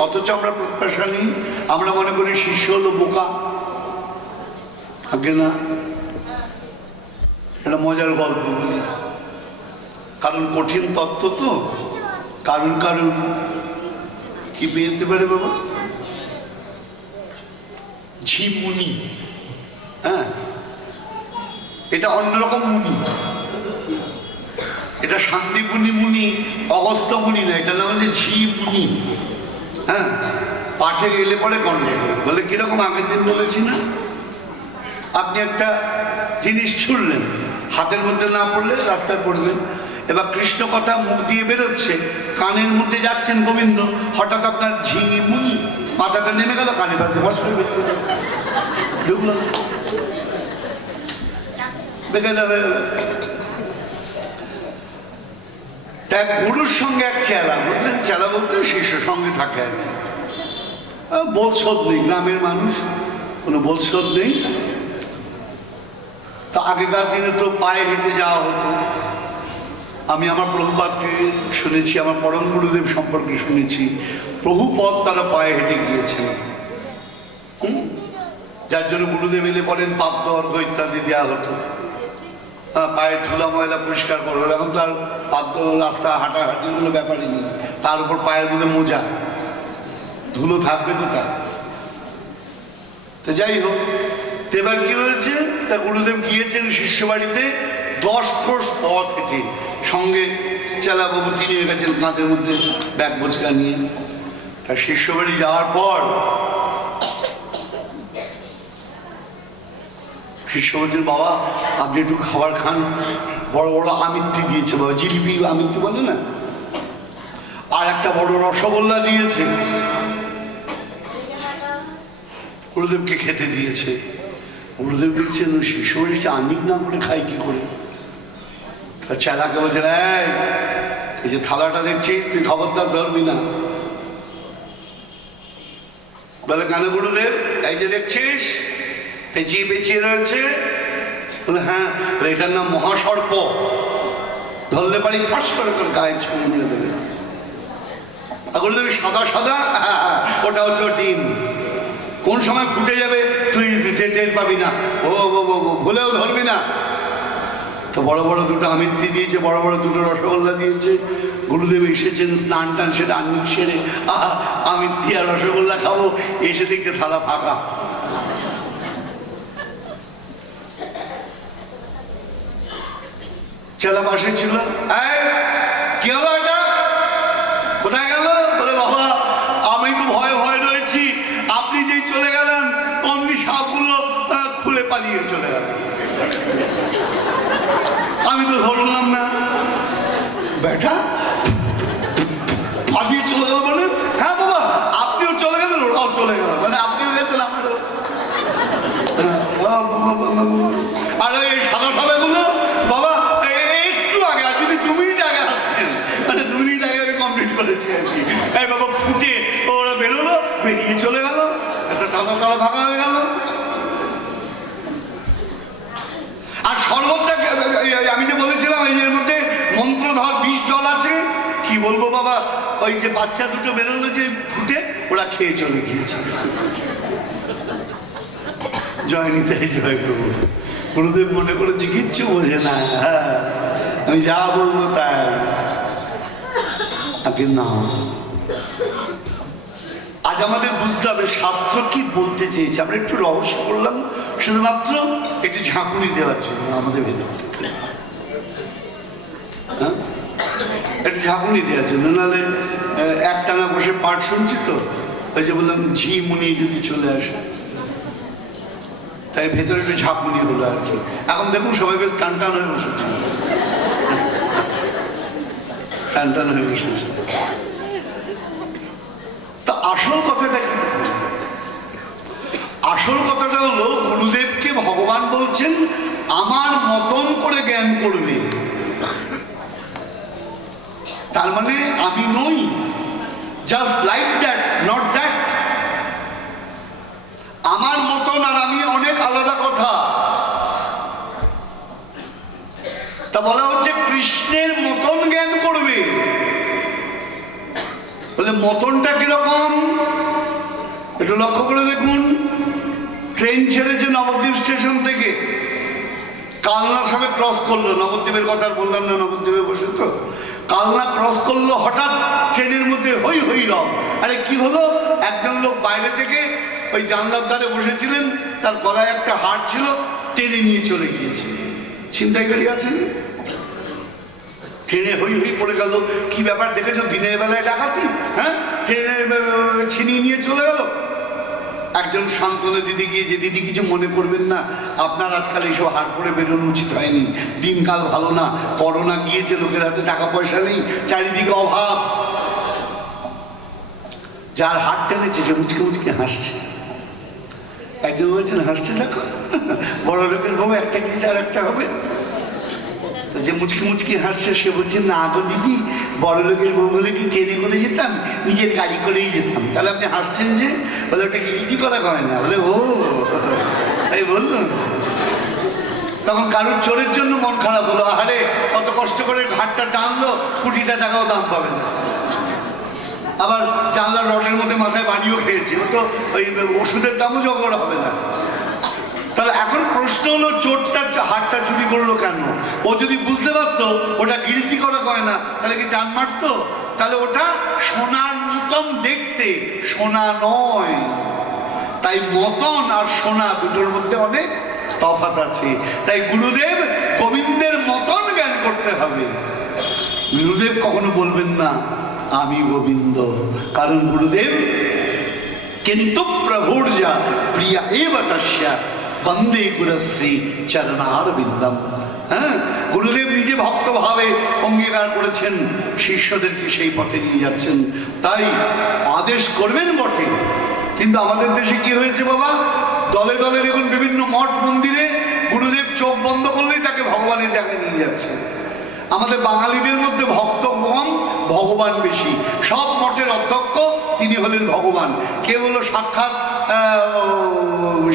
অথচ আমরা প্রত্যাশা নিই, আমরা মনে করি শিষ্য হলো বোকা। আগে না, এটা মজার গল্প, কারণ কঠিন তত্ত্ব তো। কারণ কারণ কি পেতে পারে বাবা? ঝিমুনি, হ্যাঁ, এটা অন্যরকম মুনি। এটা শান্তিপুনি মুনি, অগস্ত্য মুনি না, এটা নাম হচ্ছে ঝিমুনি। হ্যাঁ, পাঠে গেলে পরে কন্ট্রোল বলে কিরকম আগের দিন বলেছি না, আপনি একটা জিনিস ছুড়লেন, হাতের মধ্যে না পড়লে রাস্তায় পড়বেন। এবার কৃষ্ণ কথা মুখ দিয়ে বেরোচ্ছে, কানের মধ্যে যাচ্ছেন গোবিন্দ, হঠাৎ আপনার ঝিমুনি, মাথাটা নেমে গেল কানের পাশে, বস করে ঢুকল, বেকায়দা হয়ে গেল। এক গুরুর সঙ্গে এক চেলা, বুঝলেন, চেলা বলতে শিষ্য সঙ্গে থাকে আর কি। বোধশোধ নেই, গ্রামের মানুষ, কোনো বোধশোধ নেই। তা আগেকার দিনে তো পায়ে হেঁটে যাওয়া হতো, আমি আমার প্রভুপাদকে শুনেছি, আমার পরম গুরুদেব সম্পর্কে শুনেছি, প্রভুপদ তারা পায়ে হেঁটে গিয়েছেন, যার জন্য গুরুদেব এলে বলেন পাদ্য অর্ঘ ইত্যাদি দেওয়া হতো, পায়ের ধুলা ময়লা পরিষ্কার করো। এখন তো আর পাদ্য রাস্তা হাঁটাহাঁটির কোনো ব্যাপারই নেই, তার উপর পায়ের মধ্যে মোজা, ধুলো থাকবে তো তার। তো যাই হোক, এবার কি হয়েছে, তা গুরুদেব গিয়েছেন শিষ্য বাড়িতে 10 ক্রোশ পথ হেঁটে, সঙ্গে চেলাবাবু তিনি গেছেন কাঁধের মধ্যে ব্যাগ বোঝকা নিয়ে। তার শিষ্য বাড়ি যাওয়ার পর শিষ্য বলছেন, বাবা আপনি একটু খাবার খান। বড় বড় আমিত্তি দিয়েছে বাবা, জিলিপি আমিত্তি বলে না, আর একটা বড় রসগোল্লা দিয়েছে, গুরুদেবকে খেতে দিয়েছে। গুরুদেব দেখছেন শিষ্য বাড়ি আনিক না করে খাই কি করে। চেলাকে বলছেন, এই যে থালাটা দেখছিস তুই খবরদার ধরবি না। বলে কেন গুরুদেব? এই যে দেখছিস পেঁচিয়ে পেঁচিয়ে রয়েছে। বলে হ্যাঁ, এটার নাম মহাসর্প, ধরলে পারি ফাঁস করে তোর গায়ে ছুঁড়ে মেরে দেবে। গুরুদেব সাদা সাদা, ওটা হচ্ছে ডিম, কোন সময় ফুটে যাবে তুই টের পাবি না, ও ভুলেও ধরবি না। তো বড় বড় দুটো আমিত্তি দিয়েছে, বড় বড় দুটো রসগোল্লা দিয়েছে। গুরুদেব এসেছেন স্নান টান সেটা আমিন সেরে, আমিত্তি আর রসগোল্লা খাবো, এসে দেখতে থালা ফাঁকা। চেলা পাশে ছিল, কি হলো এটা, কোথায় গেল? বলে বাবা আমি তো ভয় ভয় রয়েছি, আপনি যেই চলে গেলেন অমনি সাপগুলো খুলে পালিয়ে চলে গেল, আমি তো ধরলাম না। বেটা পালিয়ে চলে গেল বলে? হ্যাঁ বাবা আপনিও চলে গেলেন, ওরাও চলে গেল, মানে আপনিও গেছেন আমারও। আর এই সাদা সাদা গুলো বাবা একটু আগে, আর যদি 2 মিনিট আগে আসতেন, মানে 2 মিনিট আগে আমি কমপ্লিট করেছি আর কি। এই বাবা ফুটে ওরা বেরোলো, বেরিয়ে চলে গেল, একটা টাকা তারা ভাঙা হয়ে গেল। আর শরবতটা আমি যে বলেছিলাম এই এর মধ্যে মন্ত্রধর বিষ জল আছে, কি বলবো বাবা, ওই যে বাচ্চা দুটো বেরোলো যে ফুটে, ওরা খেয়ে চলে গিয়েছে। জয় নিতাই জয় প্রভু। গুরুদেব মনে করেছে কিচ্ছু বোঝে না, হ্যাঁ আমি যা বলবো তাই। আগে না, আজ আমাদের বুঝতে হবে শাস্ত্র কি বলতে চেয়েছে। আমরা একটু রহস্য করলাম শুধুমাত্র একটু ঝাঁকুনি দেওয়ার জন্য আমাদের ভেতর, হ্যাঁ একটু ঝাঁকুনি দেওয়ার জন্য, নাহলে একটানা বসে পাঠ শুনছি তো, ওই যে বললাম ঝি মুনি যদি চলে আসে, তাই ভেতরে একটু ঝাঁকুনি হলো আর কি। এখন দেখুন সবাই বেশ টান টান হয়ে বসেছে, টান টান হয়ে বসেছে। তা আসল কথাটা কি? আসল কথাটা হলো গুরুদেবকে ভগবান বলছেন আমার মতন করে জ্ঞান করবে। তার মানে আমি নই, just like that, not that. আমার মতন আর আমি অনেক আলাদা কথা। তা বলা হচ্ছে কৃষ্ণের মতন জ্ঞান করবে। বলে মতনটা কিরকম একটু লক্ষ্য করে দেখুন। ট্রেন ছেড়েছে নবদ্বীপ স্টেশন থেকে, কালনা সবে ক্রস করলো, নবদ্বীপের কথা আর বললাম না, নবদ্বীপে বসে তো কালনা ক্রস করলো, হঠাৎ ট্রেনের মধ্যে হই হই রব। আরে কি হলো, একজন লোক বাইরে থেকে ওই জানলার ধারে বসেছিলেন, তার গলায় একটা হার ছিল, টেনে নিয়ে চলে গিয়েছে। ছিনতাইকারী আছেন, ট্রেনে হই হই পড়ে গেল। কি ব্যাপার দেখেছো, দিনের বেলায় ডাকাতি, হ্যাঁ ট্রেনে ছিনিয়ে নিয়ে চলে গেল। একজন সান্ত্বনা দিদি গিয়ে, যে দিদি কিছু মনে করবেন না, আপনার আজকাল এইসব হাট করে বেরোনো উচিত হয়নি, দিনকাল ভালো না, করোনা গিয়েছে, লোকের হাতে টাকা পয়সা নেই, চারিদিকে অভাব। যার হাট টেনেছে সে মুচকে মুচকে হাসছে। একজন বলছেন হাসছে দেখো, বড় লোকের বউ একটা কিছু আর একটা হবে। তো যে মুচকি মুচকি হাসছে সে বলছে না গো দিদি, বড় লোকের বউ বলে কি ট্রেনে করে যেতাম, নিজের গাড়ি করেই যেতাম। তাহলে আপনি হাসছেন যে? বলে ওটা কি ইটি করা হয় না। বলে ও তাই বললো। তখন কারোর চোরের জন্য মন খারাপ হলো, আরে কত কষ্ট করে ঘাটটা টানলো, কোটিটা টাকাও দাম পাবে না। আবার জানলার রডের মধ্যে মাথায় বানিয়েও খেয়েছে, ও তো ওই ওষুধের দামও জোগাড় হবে না। তাহলে এখন প্রশ্ন হলো, চোরটা হাটটা চুরি করলো কেন? ও যদি বুঝতে পারতো ওটা গিলতি করা গয়না, তাহলে কি টান মারতো? তাহলে ওটা সোনার মতন দেখতে, সোনা নয়। তাই মতন আর সোনা দুটোর মধ্যে অনেক তফাৎ আছে। তাই গুরুদেব গোবিন্দের মতন জ্ঞান করতে হবে। গুরুদেব কখনো বলবেন না আমি গোবিন্দ, কারণ গুরুদেব কিন্তু প্রভুর যা প্রিয়া এব তস্যা বন্দে গুরুশ্রী চরণার বিন্দম। হ্যাঁ, গুরুদেব নিজে ভক্ত ভাবে অঙ্গীকার করেছেন, শিষ্যদেরকে সেই পথে নিয়ে যাচ্ছেন। তাই আদেশ করবেন বটে, কিন্তু আমাদের দেশে কি হয়েছে বাবা, দলে দলে দেখুন বিভিন্ন মঠ মন্দিরে গুরুদেব চোখ বন্ধ করলেই তাকে ভগবানের জায়গায় নিয়ে যাচ্ছে। আমাদের বাঙালিদের মধ্যে ভক্ত কম, ভগবান বেশি। সব মঠের অধ্যক্ষ তিনি হলেন ভগবান। কেউ হলো সাক্ষাৎ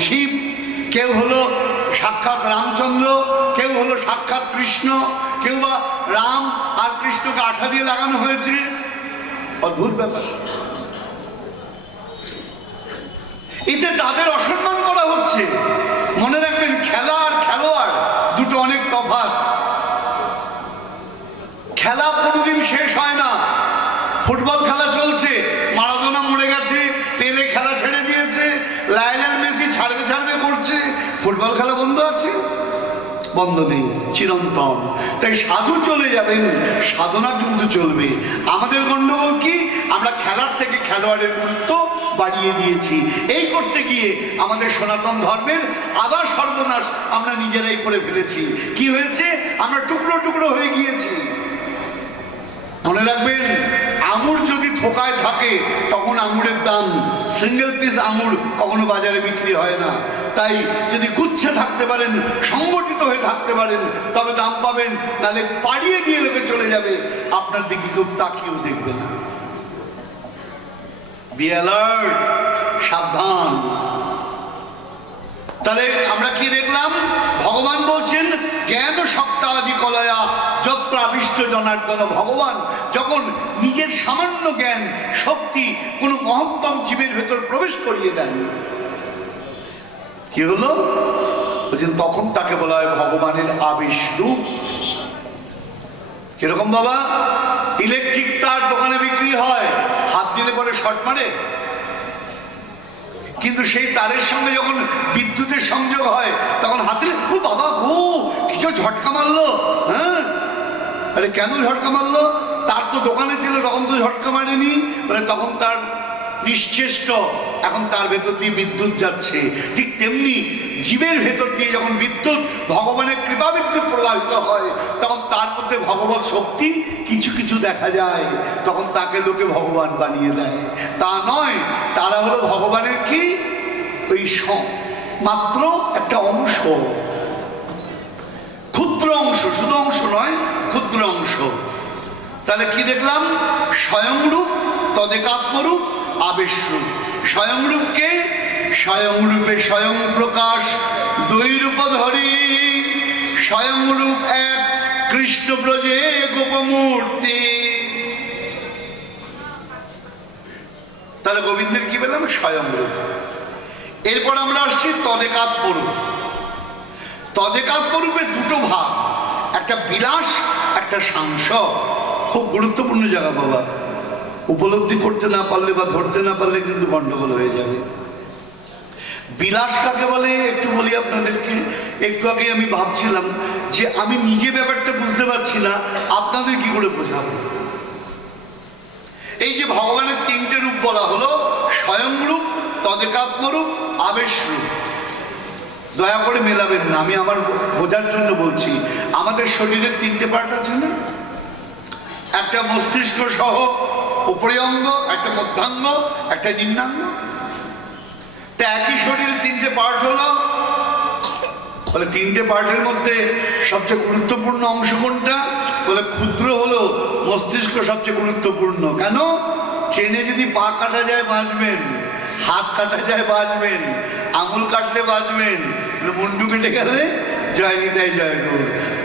শিব, কেউ হলো সাক্ষাৎ রামচন্দ্র, কেউ হলো সাক্ষাৎ কৃষ্ণ, কেউ বা রাম আর কৃষ্ণকে আঠা দিয়ে লাগানো হয়েছে। অদ্ভুত ব্যাপার। এতে তাদের অসম্মান করা হচ্ছে। মনে রাখবেন, খেলা আর খেলোয়াড় দুটো অনেক তফাৎ। খেলা কোনোদিন শেষ হয় না। ফুটবল খেলা চলছে, মারাদোনা মরে গেছে, পেলে খেলা ছেড়ে দিয়েছে, লায়নেল মেসি ছাড়বে করছে, ফুটবল খেলা বন্ধ আছে? বন্ধ নেই, চিরন্তন। তাই সাধু চলে যাবেন, সাধনা কিন্তু চলবে। আমাদের গন্ডগোল কি, আমরা খেলার থেকে খেলোয়াড়ের গুরুত্ব বাড়িয়ে দিয়েছি। এই করতে গিয়ে আমাদের সনাতন ধর্মের আবার সর্বনাশ আমরা নিজেরাই করে ফেলেছি। কি হয়েছে, আমরা টুকরো টুকরো হয়ে গিয়েছি। মনে রাখবেন, আঙুর যদি থোকায় থাকে তখন আঙুরের দাম, সিঙ্গেল পিস আঙুর কখনো বাজারে বিক্রি হয় না। তাই যদি গুচ্ছে থাকতে পারেন, সংগঠিত হয়ে থাকতে পারেন, তবে দাম পাবেন। নাহলে পাড়িয়ে দিয়ে লোকে চলে যাবে, আপনার দিকে কেউ তাকিয়েও দেখবে না। বি অ্যালার্ট, সাবধান। তাহলে আমরা কি দেখলাম, ভগবান বলছেন জ্ঞান সপ্তাহাদি কলয়া যত্র আবিষ্ট জনার্দন। ভগবান যখন নিজের সামান্য জ্ঞান শক্তি কোন মহত্তম জীবের ভেতর প্রবেশ করিয়ে দেন, কি হলো বলছেন, তখন তাকে বলা হয় ভগবানের আবেশ রূপ। কিরকম বাবা, ইলেকট্রিক তার দোকানে বিক্রি হয়, হাত দিলে পরে শর্ট মারে, কিন্তু সেই তারের সঙ্গে যখন বিদ্যুতের সংযোগ হয় তখন হাতে, ও বাবা গো কিছু ঝটকা মারলো। হ্যাঁ, আরে কেন ঝটকা মারলো? তার তো দোকানে ছিল, তখন তো ঝটকা মারেনি, মানে তখন তার নিশ্চেষ্ট, এখন তার ভেতর দিয়ে বিদ্যুৎ যাচ্ছে। ঠিক তেমনি জীবের ভেতর দিয়ে যখন বিদ্যুৎ, ভগবানের কৃপা বিদ্যুৎ প্রবাহিত হয়, তখন তার মধ্যে ভগবত শক্তি কিছু কিছু দেখা যায়, তখন তাকে লোকে ভগবান বানিয়ে দেয়। তা নয়, তারা হলো ভগবানের কি ওই মাত্র একটা অংশ, ক্ষুদ্র অংশ, শুধু অংশ নয়, ক্ষুদ্র অংশ। তাহলে কি দেখলাম, স্বয়ংরূপ, তদেকাত্মরূপ, আবেশরূপ। স্বয়ংরূপকে স্বয়ংরূপে স্বয়ং প্রকাশ, দুই রূপ ধরি স্বয়ংরূপ এক, কৃষ্ণ ব্রজে গোপমূর্তি। তাহলে গোবিন্দের কি পেলাম, স্বয়ংরূপ। এরপর আমরা আসছি তদেকাত্মরূপ। তদেকাত্মরূপের দুটো ভাগ, একটা বিলাস, একটা সাংস। খুব গুরুত্বপূর্ণ জায়গা বাবা, উপলব্ধি করতে না পারলে বা ধরতে না পারলে কিন্তু গন্ডগোল হয়ে যাবে। বিলাস কাকে বলে একটু বলি আপনাদেরকে। একটু আগে আমি ভাবছিলাম যে আমি নিজে ব্যাপারটা বুঝতে পারছি না, আপনাদের কি করে বোঝাবো। এই যে ভগবানের তিনটে রূপ বলা হলো, স্বয়ংরূপ, তদেকাত্মরূপ, আবেশরূপ। দয়া করে মেলাবেন না, আমি আমার বোঝার জন্য বলছি। আমাদের শরীরের তিনটে পার্ট আছে না, একটা মস্তিষ্ক সহ উপরি অঙ্গ, একটা মধ্যাঙ্গ, একটা নিম্নাঙ্গ। তা একই শরীরের তিনটে পার্ট হলো, বলে তিনটে পার্টের মধ্যে সবচেয়ে গুরুত্বপূর্ণ অংশ কোনটা? বলে ক্ষুদ্র হলো মস্তিষ্ক সবচেয়ে গুরুত্বপূর্ণ। কেন? ট্রেনে যদি পা কাটা যায় বাঁচবেন, হাত কাটা যায় বাঁচবেন, আঙুল কাটলে বাঁচবেন, মুন্ডু কেটে গেলে জয় নিতাই জয় গো।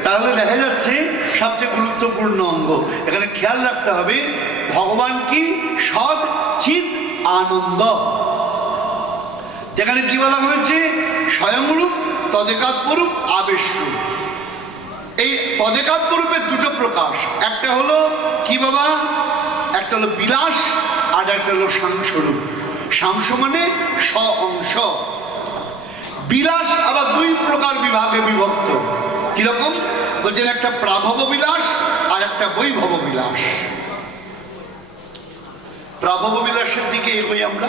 তাহলে দেখা যাচ্ছে সবচেয়ে গুরুত্বপূর্ণ অঙ্গ। এখানে খেয়াল রাখতে হবে ভগবান কি সৎ চিৎ আনন্দ। যেখানে কি বলা হয়েছে স্বয়ংরূপ তদেকাত্মরূপ আবেশরূপ। এই তদেকাত্মরূপের দুটো প্রকাশ, একটা হলো কি বাবা, একটা হলো বিলাস আর একটা হলো সাংস্বরূপ। সাংস মানে স অংশ। বিলাস আবার দুই প্রকার বিভাগে বিভক্ত। কিরকম বলছেন, একটা প্রাভব বিলাস আর একটা বৈভব বিলাস। প্রাভব বিলাসের দিকে এগোই আমরা।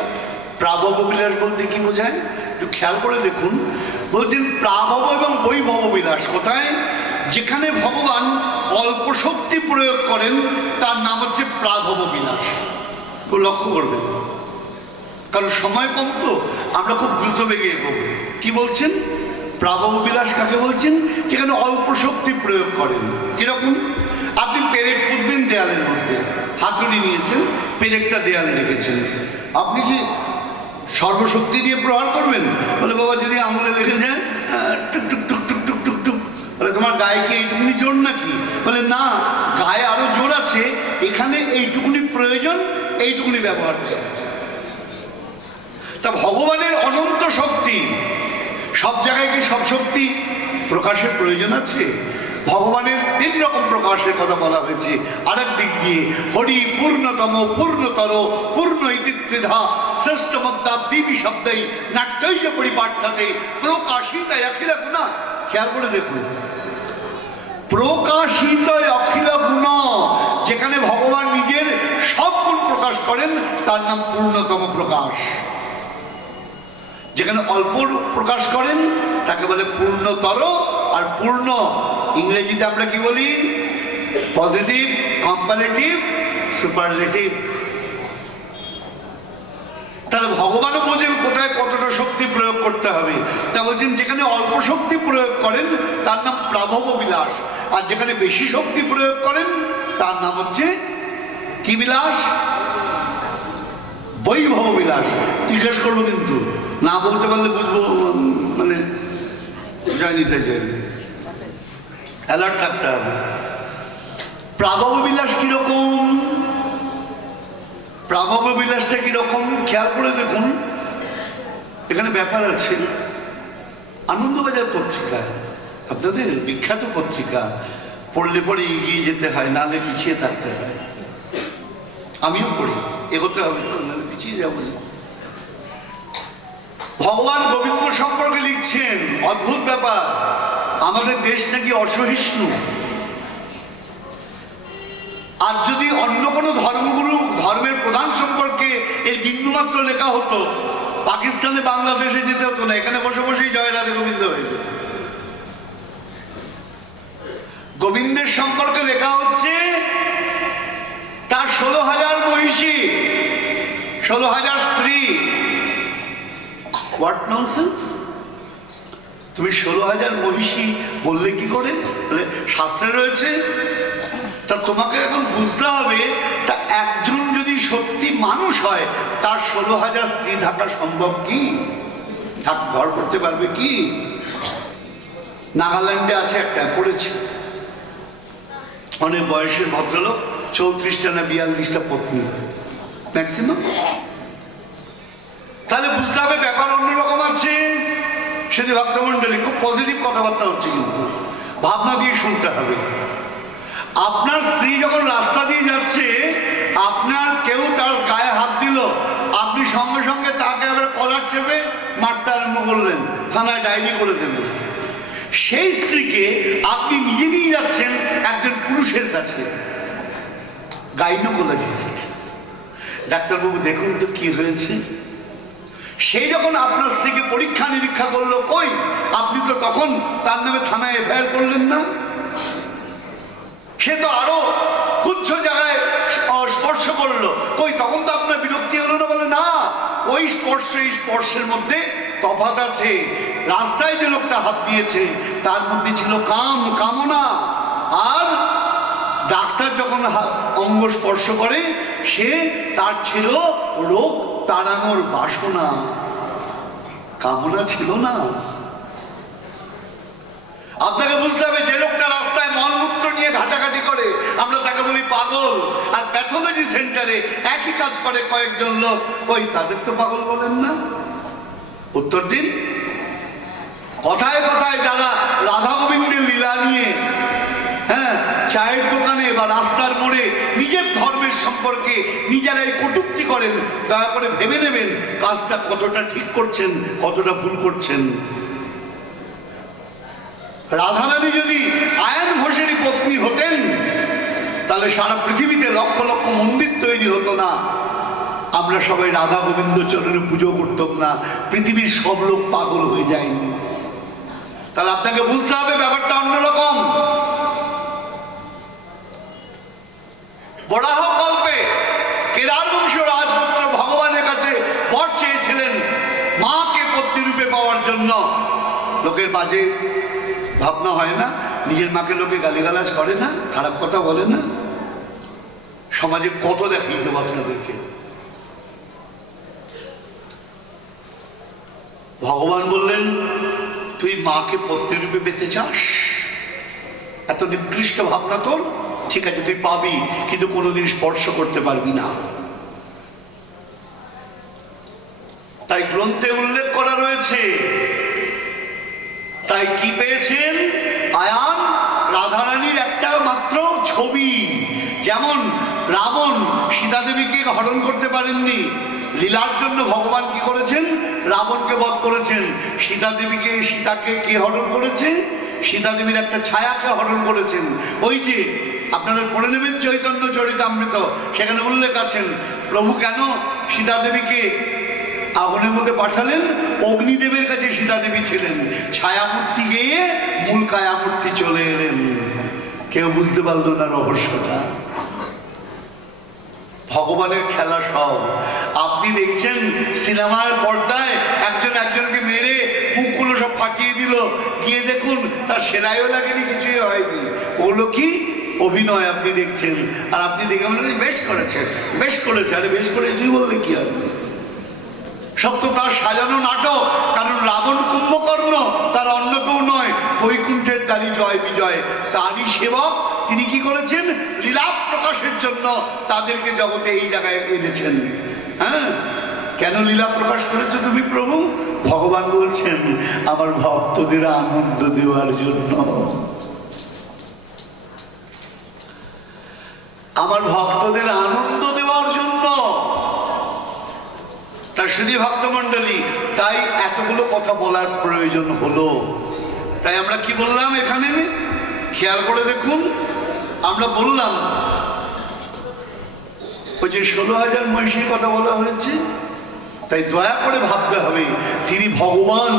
প্রাভব বিলাস বলতে কি বোঝায় একটু খেয়াল করে দেখুন। বলছেন প্রাভব এবং বৈভব বিলাস কোথায়? যেখানে ভগবান অল্প শক্তি প্রয়োগ করেন তার নাম হচ্ছে প্রাভব বিলাস। তো লক্ষ্য করবেন, কারণ সময় কম তো আমরা খুব দ্রুত বেগে এগোবো। কি বলছেন? প্রাভব বিলাস কাকে বলছেন? যেখানে অল্প শক্তি প্রয়োগ করেন। কিরকম? আপনি পেরেক পুঁতবেন দেয়ালের মধ্যে, হাতুড়ি নিয়েছেন, পেরেকটা দেয়ালে রেখেছেন, আপনি কি সর্বশক্তি দিয়ে প্রহার করবেন? বলে বাবা যদি আঙুলে লেগে যায় টুক টুক টুক টুক টুক টুক টুক, বলে তোমার গায়ে কি এইটুকুনি জোর নাকি? বলে না, গায়ে আরো জোর আছে, এখানে এইটুকুনি প্রয়োজন, এইটুকুনি ব্যবহার করে। তা ভগবানের অনন্ত শক্তি, সব জায়গায় কি সব শক্তি প্রকাশের প্রয়োজন আছে? ভগবানের 3 রকম প্রকাশের কথা বলা হয়েছে। আরেক দিক দিয়ে হরি পূর্ণতম পূর্ণতর পূর্ণ ইতি ত্রিধা শ্রেষ্ঠ মধ্যা দিবি শব্দেই নাট্যই পরিপাঠ্যতে প্রকাশিত অখিল গুণ। খেয়াল করে দেখুন, প্রকাশিত অখিল গুণ, যেখানে ভগবান নিজের সব গুণ প্রকাশ করেন তার নাম পূর্ণতম প্রকাশ। যেখানে অল্প প্রকাশ করেন তাকে বলে পূর্ণতর। আর পূর্ণ ইংরেজিতে আমরা কি বলি? Positive, comparative, superlative. তাহলে ভগবানও বোঝেন কোথায় কতটা শক্তি প্রয়োগ করতে হবে। তা বলছেন যেখানে অল্প শক্তি প্রয়োগ করেন তার নাম প্রাভব বিলাস, আর যেখানে বেশি শক্তি প্রয়োগ করেন তার নাম হচ্ছে কি বিলাস? বৈভব বিলাস। জিজ্ঞেস করবো, কিন্তু না বলতে পারলে বুঝবো, মানে যায়নি তাই যায়নি, অ্যালার্ট থাকতে হবে। প্রাভব বিলাস কিরকম? প্রাভব বিলাসটা কিরকম খেয়াল করে দেখুন। এখানে ব্যাপার আছে, আনন্দবাজার পত্রিকা আপনাদের বিখ্যাত পত্রিকা, পড়লে পরে এগিয়ে যেতে হয়, নাহলে পিছিয়ে থাকতে হয়। আমিও পড়ি, এগোতে হবে তো, নাহলে পিছিয়ে যাবো। ভগবান গোবিন্দ সম্পর্কে লিখছেন, অদ্ভুত ব্যাপার, আমাদের দেশ নাকি অসহিষ্ণু। আর যদি অন্য কোনো ধর্মগুরু ধর্মের প্রধান সম্পর্কে এর বিন্দুমাত্র লেখা হতো, পাকিস্তানে বাংলাদেশে যেতে হতো না, এখানে বসে বসেই জয় রাধে গোবিন্দ হয়ে যেত। গোবিন্দের সম্পর্কে লেখা হচ্ছে তার 16,000 মহিষী, 16,000 স্ত্রী। What nonsense! তুমি 16,000 মহিষী বললে কি করে? শাস্ত্রে রয়েছে। তা তোমাকে এখন বুঝতে হবে, তা একজন যদি সত্যি মানুষ হয় তার 16,000 স্ত্রী থাকা সম্ভব কি? ঘর করতে পারবে কি? নাগাল্যান্ডে আছে একটা, পড়েছে, অনেক বয়সের ভদ্রলোক, 34টা না 42টা পত্নী ম্যাক্সিমাম। তাহলে বুঝতে হবে ব্যাপার অন্যরকম আছে। সেটি ভক্তমন্ডলী খুব পজিটিভ কথাবার্তা হচ্ছে, কিন্তু ভাবনা দিয়ে শুনতে হবে। আপনার স্ত্রী যখন রাস্তা দিয়ে যাচ্ছে, আপনার কেউ তার গায়ে হাত দিল, আপনি সঙ্গে সঙ্গে তাকে আবার কলার চেপে মারতে আরম্ভ করলেন, থানায় ডায়েরি করে দেবেন। সেই স্ত্রীকে আপনি নিজে নিয়ে যাচ্ছেন একজন পুরুষের কাছে, গাইনোকোলজিস্ট, ডাক্তারবাবু দেখুন তো কি হয়েছে। সেই যখন আপনার স্ত্রীকে পরীক্ষা নিরীক্ষা করলো, কই আপনি তো তখন তার নামে থানায় এফআইআর করলেন না। সে তো আরো কুচ্ছ জায়গায় স্পর্শ করলো, কই তখন তো আপনার বিরক্তি হলো না? বলে না, ওই স্পর্শ এই স্পর্শের মধ্যে তফাৎ আছে। রাস্তায় যে লোকটা হাত দিয়েছে তার মধ্যে ছিল কাম, কামনা, আর ডাক্তার যখন অঙ্গ স্পর্শ করে সে তার ছিল রোগ তাড়ানোর বাসনা, কামনা ছিল না। আপনাকে বুঝতে হবে যে লোকটা রাস্তা সেন্টারে একই কাজ করে কয়েকজন লোক, ওই তাদের তো পাগল বলেন না? উত্তর দিন। কথায় কথায় যারা রাধা গোবিন্দের লীলা নিয়ে চায়ের দোকানে বা রাস্তার মোড়ে নিজের ধর্মের সম্পর্কে নিজেরাই কটূক্তি করেন, দয়া করে ভেবে নেবেন কাজটা কতটা ঠিক করছেন, কতটা ভুল করছেন। রাধারানী যদি আয়ান ঘোষেরই পত্নী হতেন তাহলে সারা পৃথিবীতে লক্ষ লক্ষ মন্দির তৈরি হতো না, আমরা সবাই রাধা গোবিন্দ চরণে পুজো করতাম না, পৃথিবীর সব লোক পাগল হয়ে যায়নি। তাহলে আপনাকে বুঝতে হবে ব্যাপারটা অন্যরকম। বরাহ কল্পে কেদার বংশীয় রাজপুত্র ভগবানের কাছে বর চেয়েছিলেন মাকে পত্নী রূপে পাওয়ার জন্য। লোকের বাজে ভাবনা হয় না? নিজের মাকে লোকে গালিগালাজ করে না, খারাপ কথা বলে না? সমাজে কত দেখিয়ে দেবো আপনাদেরকে। ভগবান বললেন তুই মাকে পত্নী রূপে পেতে চাস, এত নিকৃষ্ট ভাবনা তোর, ঠিক আছে তুই পাবি, কিন্তু কোনোদিন স্পর্শ করতে পারবি না। তাই গ্রন্থে উল্লেখ করা রয়েছে, তাই কি পেয়েছেন? আয়ান রাধারানীর একটা মাত্র ছবি। যেমন রাবণ সীতা দেবীকে হরণ করতে পারেননি, লীলার জন্য ভগবান কি করেছেন? রাবণকে বধ করেছেন। সীতাকে কে হরণ করেছে? সীতা দেবীর একটা ছায়াকে হরণ করেছেন। ওই যে আপনারা পড়ে নেবেন চৈতন্য চরিতামৃত, সেখানে উল্লেখ আছেন প্রভু কেন সীতা দেবীকে আগুনের মধ্যে পাঠালেন। অগ্নিদেবের কাছে সীতা দেবী ছিলেন, ছায়ামূর্তি গিয়ে মূল কায়ামূর্তি চলে এলেন। কেউ বুঝতে পারল না রহস্যটা। ভগবানের খেলা সব। আপনি দেখছেন সিনেমার পর্দায় একজনকে মেরে মুখগুলো সব ফাটিয়ে দিল, গিয়ে দেখুন তার সেলাইও লাগেনি, কিছুই হয়নি। ওগুলো কি অভিনয় আপনি দেখছেন, আর আপনি দেখে বলেন বেশ করেছে, বেশ করেছে। আরে বেশ করেছে তুই বললে কি হবে? সব তো তার সাজানো নাটক। কারণ রাবণ কুম্ভকর্ণ, তার অন্য কেউ নয়, বৈকুণ্ঠের দ্বারী জয় বিজয়, তারই সেবক। তিনি কি করেছেন? লীলা প্রকাশের জন্য তাদেরকে জগতে এই জায়গায় এনেছেন। হ্যাঁ, কেন লীলা প্রকাশ করেছো তুমি প্রভু? ভগবান বলছেন আমার ভক্তদের আনন্দ দেওয়ার জন্য, আমার ভক্তদের আনন্দ দেওয়ার জন্য। তার শুধু ভক্তমণ্ডলী, তাই এতগুলো কথা বলার প্রয়োজন হলো। তাই আমরা কি বললাম এখানে খেয়াল করে দেখুন। আমরা বললাম ওই যে 16,000 মহিষীর কথা বলা হয়েছে, তাই দয়া করে ভাবতে হবে তিনি ভগবান,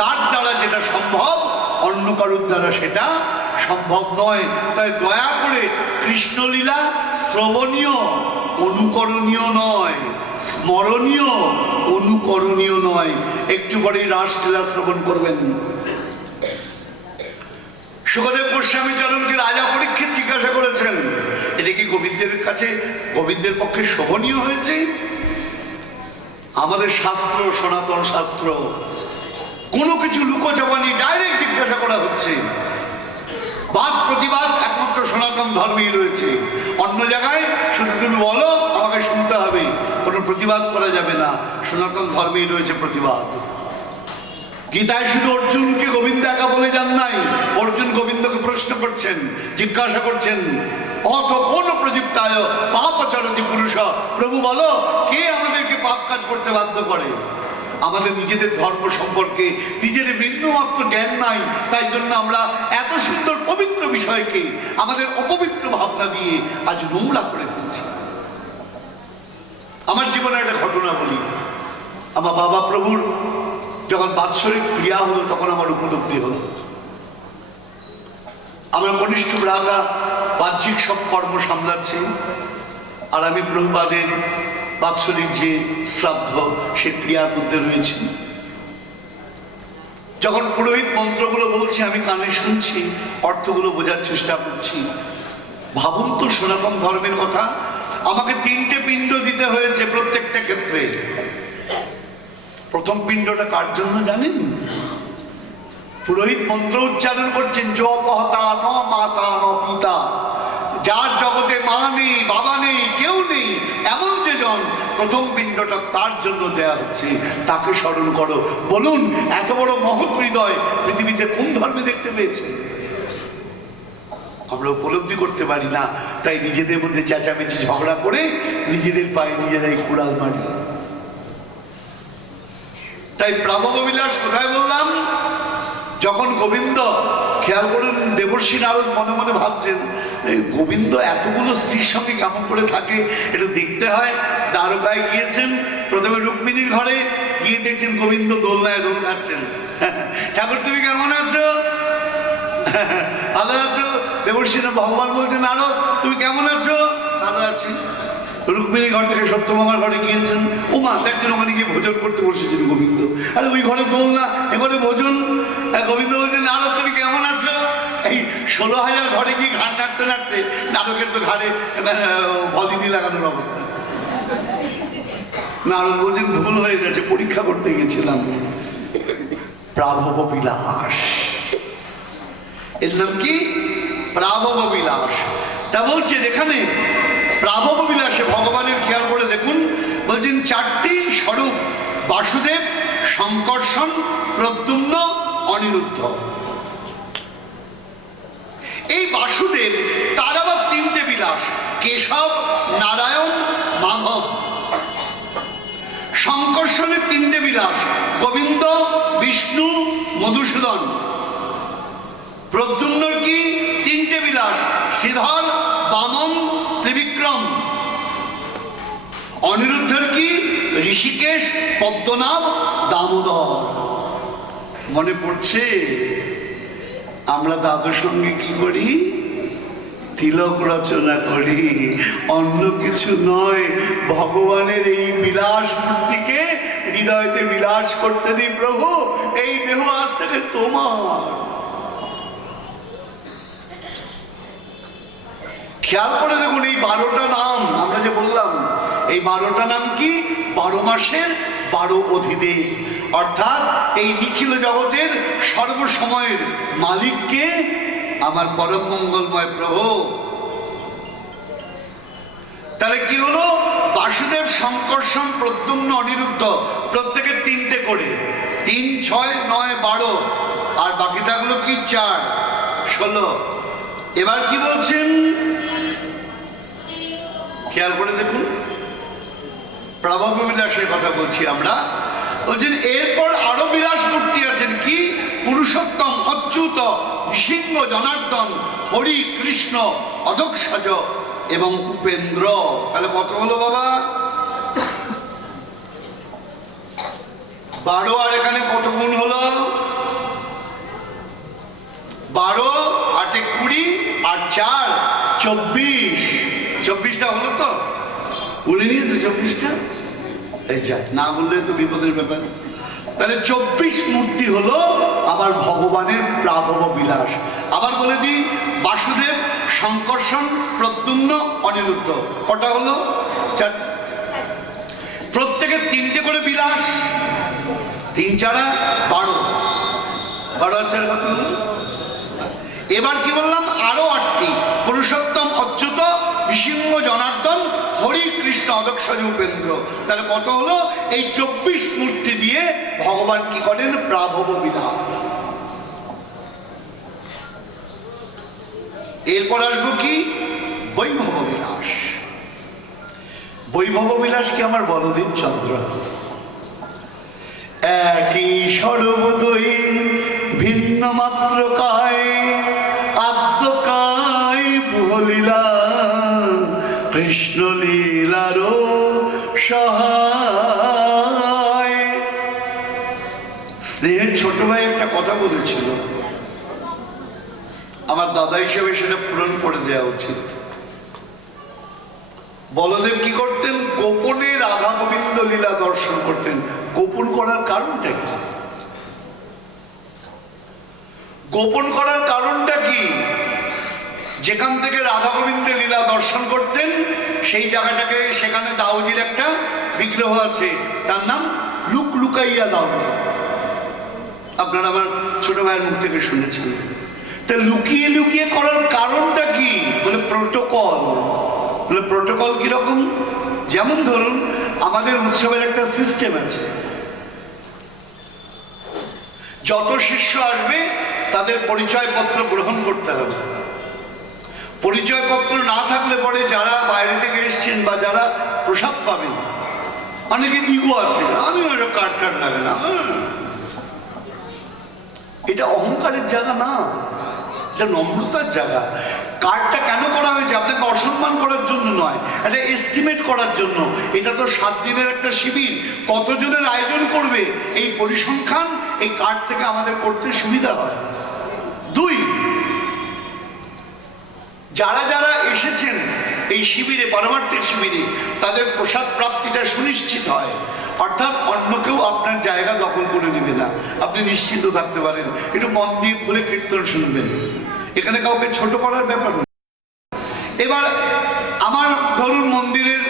তার দ্বারা যেটা সম্ভব অন্য কারোর দ্বারা সেটা সম্ভব নয়। তাই দয়া করে কৃষ্ণলীলা শ্রবণীয়, অনুকরণীয় নয়, স্মরণীয়, অনুকরণীয় নয়। একটু পরেই রাসলীলা শ্রবণ করবেন। সুখদেব গোস্বামী চরণকে রাজা পরীক্ষিত জিজ্ঞাসা করেছেন এটা কি গোবিন্দের কাছে, গোবিন্দের পক্ষে শোভনীয় হয়েছে? আমাদের শাস্ত্র, সনাতন শাস্ত্র, কোনো কিছু লুকোচাপানি, ডাইরেক্ট জিজ্ঞাসা করা হচ্ছে। বাদ প্রতিবাদ একমাত্র সনাতন ধর্মেই রয়েছে। অন্য জায়গায় শুধু তুমি বলো আমাকে শুনতে হবে, কোনো প্রতিবাদ করা যাবে না। সনাতন ধর্মেই রয়েছে প্রতিবাদ। গীতায় শুধু অর্জুনকে গোবিন্দ একা বলে যান নাই, অর্জুন গোবিন্দকে প্রশ্ন করছেন, জিজ্ঞাসা করছেন অথ কোন প্রযুক্তায় পাপচরতি পুরুষ, প্রভু বলো কে আমাদেরকে পাপ কাজ করতে বাধ্য করে? আমাদের নিজেদের ধর্ম সম্পর্কে নিজেদের বিন্দুমাত্র জ্ঞান নাই, তাই জন্য আমরা এত সুন্দর পবিত্র বিষয়কে আমাদের অপবিত্র ভাবনা দিয়ে আজ নোংরা করে ফেলছি। আমার জীবনে একটা ঘটনা বলি। আমার বাবা প্রভুর যখন বাৎসরিক ক্রিয়া হলো তখন আমার উপলব্ধি হলো আমার কনিষ্ঠ ভ্রাতা বাহ্যিক সব কর্ম সামলাচ্ছে, আর আমি প্রভুপাদের বাৎসরিক যে শ্রাদ্ধ সে ক্রিয়ার মধ্যে রয়েছে। যখন পুরোহিত মন্ত্রগুলো বলছে আমি কানে শুনছি, অর্থগুলো বোঝার চেষ্টা করছি। ভাবুন তো সনাতন ধর্মের কথা, আমাকে 3টে পিণ্ড দিতে হয়েছে প্রত্যেকটা ক্ষেত্রে। প্রথম পিণ্ডটা কার জন্য জানেন? পুরোহিত মন্ত্র উচ্চারণ করছেন, জপহতা ন মাতা ন পিতা, যার জগতে মা নেই, বাবা নেই, কেউ নেই, এমন যে জন প্রথম পিণ্ডটা তার জন্য দেয়া হচ্ছে, তাকে স্মরণ করো। বলুন, এত বড় মহৎ হৃদয় পৃথিবীতে কোন ধর্মে দেখতে পেয়েছে? আমরা উপলব্ধি করতে পারি না, তাই নিজেদের মধ্যে চেঁচামেচি ঝগড়া করে নিজেদের পায়ে নিজেরাই কুড়াল মারি। তাই প্রাভব বিলাস কোথায় বললাম? যখন গোবিন্দ, খেয়াল করুন, দেবর্ষী নারদ মনে মনে ভাবছেন গোবিন্দ এতগুলো স্ত্রীর সঙ্গে কেমন করে থাকে, একটু দেখতে হয়। দ্বারকায় গিয়েছেন, প্রথমে রুক্মিণীর ঘরে গিয়ে দেখছেন গোবিন্দ দোলনায় দোল খাচ্ছেন। ঠাকুর তুমি কেমন আছো? ভালো আছো? দেবর্ষী ভগবান বলছেন নারদ তুমি কেমন আছো? ভালো আছি। রুক্মিণী ঘর থেকে সত্যভামার ঘরে গিয়েছেন, ওমা দেখছেন ওখানে গিয়ে ভোজন করতে বসেছেন গোবিন্দ। আরে ওই ঘরে দোল না, এ ঘরে ভোজন। গোবিন্দ বলছেন নারদ তুমি কেমন আছো? এই 16,000 ঘরে গিয়ে ঘাট নাড়তে নাড়তে নারকের তো ঘাড়ে ভলিনি লাগানোর অবস্থা। নারদ বলছেন ভুল হয়ে গেছে, পরীক্ষা করতে গেছিলাম। প্রাভব বিলাস, এর নাম কি? প্রাভব বিলাস। তা বলছে এখানে প্রাভব বিলাসে ভগবানের খেয়াল করে দেখুন, বলছেন 4টি স্বরূপ: বাসুদেব, শঙ্কর্ষণ, প্রদ্যুম্ন, অনিরুদ্ধ। এই বাসুদেব, তার আবার 3টে বিলাস: কেশব, নারায়ণ, মাধব। শঙ্কর্ষণের 3টে বিলাস: গোবিন্দ, বিষ্ণু, মধুসূদন। প্রদ্যুম্নর কি? 3টে বিলাস: শ্রীধর, বামন, ত্রিবিক্রম। অনিরুদ্ধের কি? ঋষিকেশ, পদ্মনাভ, দামোদর। মনে পড়ছে আমরা দাদুর সঙ্গে কি করি? তিলক রচনা করি, অন্য কিছু নয়। ভগবানের এই বিলাস মূর্তিকে হৃদয়তে বিলাস করতে দিই। প্রভু, এই দেহ আজ থেকে তোমার। খেয়াল করে দেখুন, এই 12টা নাম আমরা যে বললাম, এই 12টা নাম কি? 12 মাসের 12 অধিদেব। অর্থাৎ এই নিখিল জগতের সর্বসময়ের মালিককে আমার পরম মঙ্গলময় প্রভু। তাহলে কি হলো? বাসুদেব, শঙ্কর্ষণ, প্রদ্যুম্ন, অনিরুদ্ধ, প্রত্যেকের 3টে করে। 3, 6, 9, 12, আর বাকি থাকলো কি? 4, 16। এবার কি বলছেন খেয়াল করে দেখুন, প্রাভব বিলাসের কথা বলছি আমরা। বলছেন এরপর আরো বিলাস মূর্তি আছেন। কি? পুরুষোত্তম, অচ্যুত, নৃসিংহ, জনার্দন, হরি, কৃষ্ণ, অধক্ষজ এবং উপেন্দ্র। তাহলে কত হলো বাবা? 12। আর এখানে কত গুণ হলো? 12, 8 এ 20, আর 4, 24। 24টা হলো তো? বলে নিয়েছে 24টা? এই যাই, না বললে তো বিপদের ব্যাপার। তাহলে 24 মূর্তি হলো আবার ভগবানের প্রাভব বিলাস। আবার বলে দিই, বাসুদেব, শঙ্কর্ষণ, প্রদ্যুম্ন, অনিরুদ্ধ। কটা হলো? 4। প্রত্যেকের 3টে করে বিলাস। 3, 4, 12। 12 আর 4 কত হলো? এবার কি বললাম? আরো 8টি: পুরুষোত্তম, অচ্যুত, নৃসিংহ, জনার্দন, হরি, কৃষ্ণ, অধক্ষজ, উপেন্দ্র। তাহলে কত হলো? এই 24 মূর্তি দিয়ে ভগবান কি করেন? প্রাভব বিলাস। এরপর আসবো কি? বৈভব বিলাস। বৈভব বিলাস কি আমার বলদেব চন্দ্র। একই সর্বদই ভিন্ন মাত্র কায়, আদ্যকায় বলিলা কৃষ্ণ লীলারো সহায়। স্নেহের ছোট ভাই একটা কথা বলেছিল, আমার দাদা হিসেবে সেটা পূরণ করে দেওয়া উচিত। বলদেব কি করতেন? গোপনে রাধা গোবিন্দ লীলা দর্শন করতেন। গোপন করার কারণটা কি? গোপন করার কারণটা কি? যেখান থেকে রাধা গোবিন্দের লীলা দর্শন করতেন সেই জায়গাটাকে, সেখানে দাউজির একটা বিগ্রহ আছে, তার নাম লুক লুকাইয়া দাউজি। আপনারা আমার ছোট ভাইয়ের মুখ থেকে শুনেছেন। তা লুকিয়ে লুকিয়ে করার কারণটা কি? বলে প্রোটোকল। প্রোটোকল কিরকম? যেমন ধরুন আমাদের উৎসবের একটা সিস্টেম আছে, যত শিষ্য আসবে তাদের পরিচয়পত্র গ্রহণ করতে হবে। পরিচয়পত্র না থাকলে পরে যারা বাইরে থেকে এসছেন বা যারা প্রসাদ পাবেন, অনেকের ইগো আছে, আমি কার্ড টার্ড লাগে না, এটা অহংকারের জায়গা না, এটা নম্রতার জায়গা। কার্ডটা কেন করা হয়েছে? আপনাকে অসম্মান করার জন্য নয়, এটা এস্টিমেট করার জন্য। এটা তো 7 দিনের একটা শিবির, কতজনের আয়োজন করবে এই পরিসংখ্যান এই কার্ড থেকে আমাদের করতে সুবিধা হয়। 2, যারা যারা এসেছেন এই শিবিরে, পারমার্থিক শিবিরে, তাদের প্রসাদ প্রাপ্তিটা সুনিশ্চিত হয়। অর্থাৎ অন্য কেউ আপনার জায়গা দখল করে নেবে না, আপনি নিশ্চিন্ত থাকতে পারেন। একটু মন দিয়ে খুলে কীর্তন শুনবেন, এখানে কাউকে ছোট করার ব্যাপার না। এবার আমার ধরুন মন্দিরের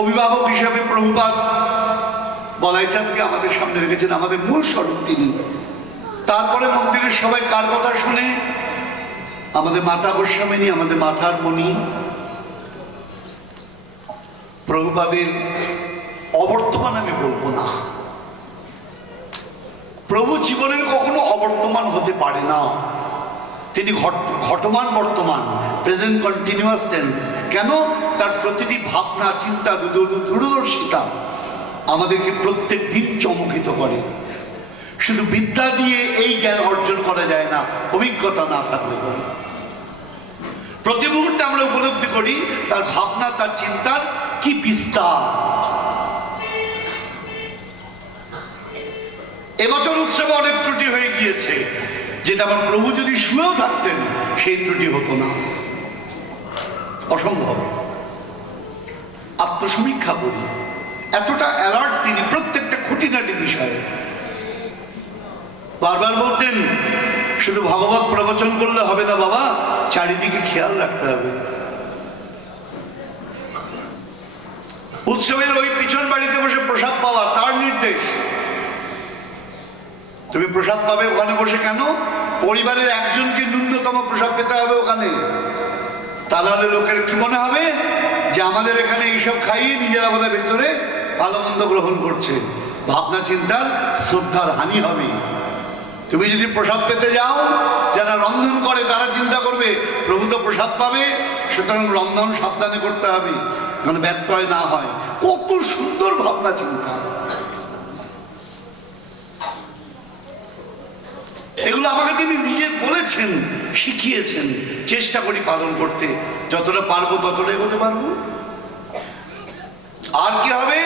অভিভাবক হিসাবে প্রভুপাদ বলাইচাঁদকে আমাদের সামনে রেখেছেন, আমাদের মূল স্বরূপ তিনি। তারপরে মন্দিরের সবাই কার কথা শুনে? আমাদের মাতা গোস্বামিনী, আমাদের মাথার মণি। প্রভুপাদের অবর্তমান আমি বলবো না, প্রভু জীবনের কখনো অবর্তমান হতে পারে না, তিনি ঘটমান বর্তমান, প্রেজেন্ট কন্টিনিউয়াস টেন্স। কেন? তার প্রতিটি ভাবনা, চিন্তা, দূরদর্শিতা আমাদেরকে প্রত্যেক দিন চমকিত করে। শুধু বিদ্যা দিয়ে এই জ্ঞান অর্জন করা যায় না, অভিজ্ঞতা না থাকলে পরে। প্রতি মুহূর্তে আমরা উপলব্ধি করি তার ভাবনা, তার চিন্তার কি বিস্তার। এবছর উৎসবে অনেক ত্রুটি হয়ে গিয়েছে, যেটা আমার প্রভু যদি শুনেও থাকতেন সেই ত্রুটি হতো না, অসম্ভব। আত্মসমীক্ষা করি, এতটা অ্যালার্ট তিনি প্রত্যেকটা খুঁটিনাটি বিষয়ে। বারবার বলতেন শুধু ভগবত প্রবচন করলে হবে না বাবা, চারিদিকে খেয়াল রাখতে হবে। উৎসবের ওই পিছন বাড়িতে বসে প্রসাদ পাওয়া তার নির্দেশ। তুমি প্রসাদ পাবে ওখানে বসে, কেন? পরিবারের একজনকে ন্যূনতম প্রসাদ পেতে হবে ওখানে, তা নাহলে লোকের কি মনে হবে যে আমাদের এখানে এইসব খাইয়ে নিজেরা আমাদের ভেতরে ভালো মন্দ গ্রহণ করছে। ভাবনা চিন্তার শ্রদ্ধার হানি হবে। তুমি যদি প্রসাদ পেতে যাও, যারা রন্ধন করে তারা চিন্তা করবে প্রভু তো প্রসাদ পাবে, সুতরাং রন্ধন সাবধানে করতে হবে যেন ব্যত্যয় না হয়। কত সুন্দর ভাবনা চিন্তা! এগুলো আমাকে তিনি নিজে বলেছেন, শিখিয়েছেন, চেষ্টা করি পালন করতে। যতটা পারবো ততটা এগোতে পারবো। আর কি হবে?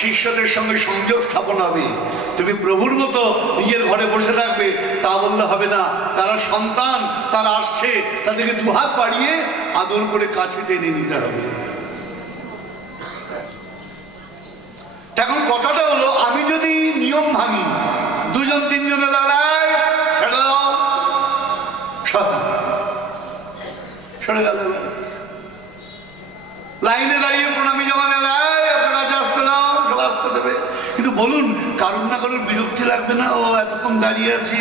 শিষ্যদের সঙ্গে সংযোগ স্থাপন হবে। তুমি প্রভুর মতো নিজের ঘরে বসে থাকবে তা বললে হবে না। তারা সন্তান, তারা আসছে, তাদেরকে দুহাত বাড়িয়ে আদর করে কাছে টেনে নিতে হবে। এখন কথাটা হলো, আমি যদি নিয়ম ভাঙি, 2-3 লড়াই, ছেড়ে দাও, সরে গেল, লাইনে দাঁড়িয়ে প্রণামী জমা দেয়, দেবে। কিন্তু বলুন, কারুর না কারুর বিরক্তি লাগবে না? ও এতক্ষণ দাঁড়িয়ে আছে।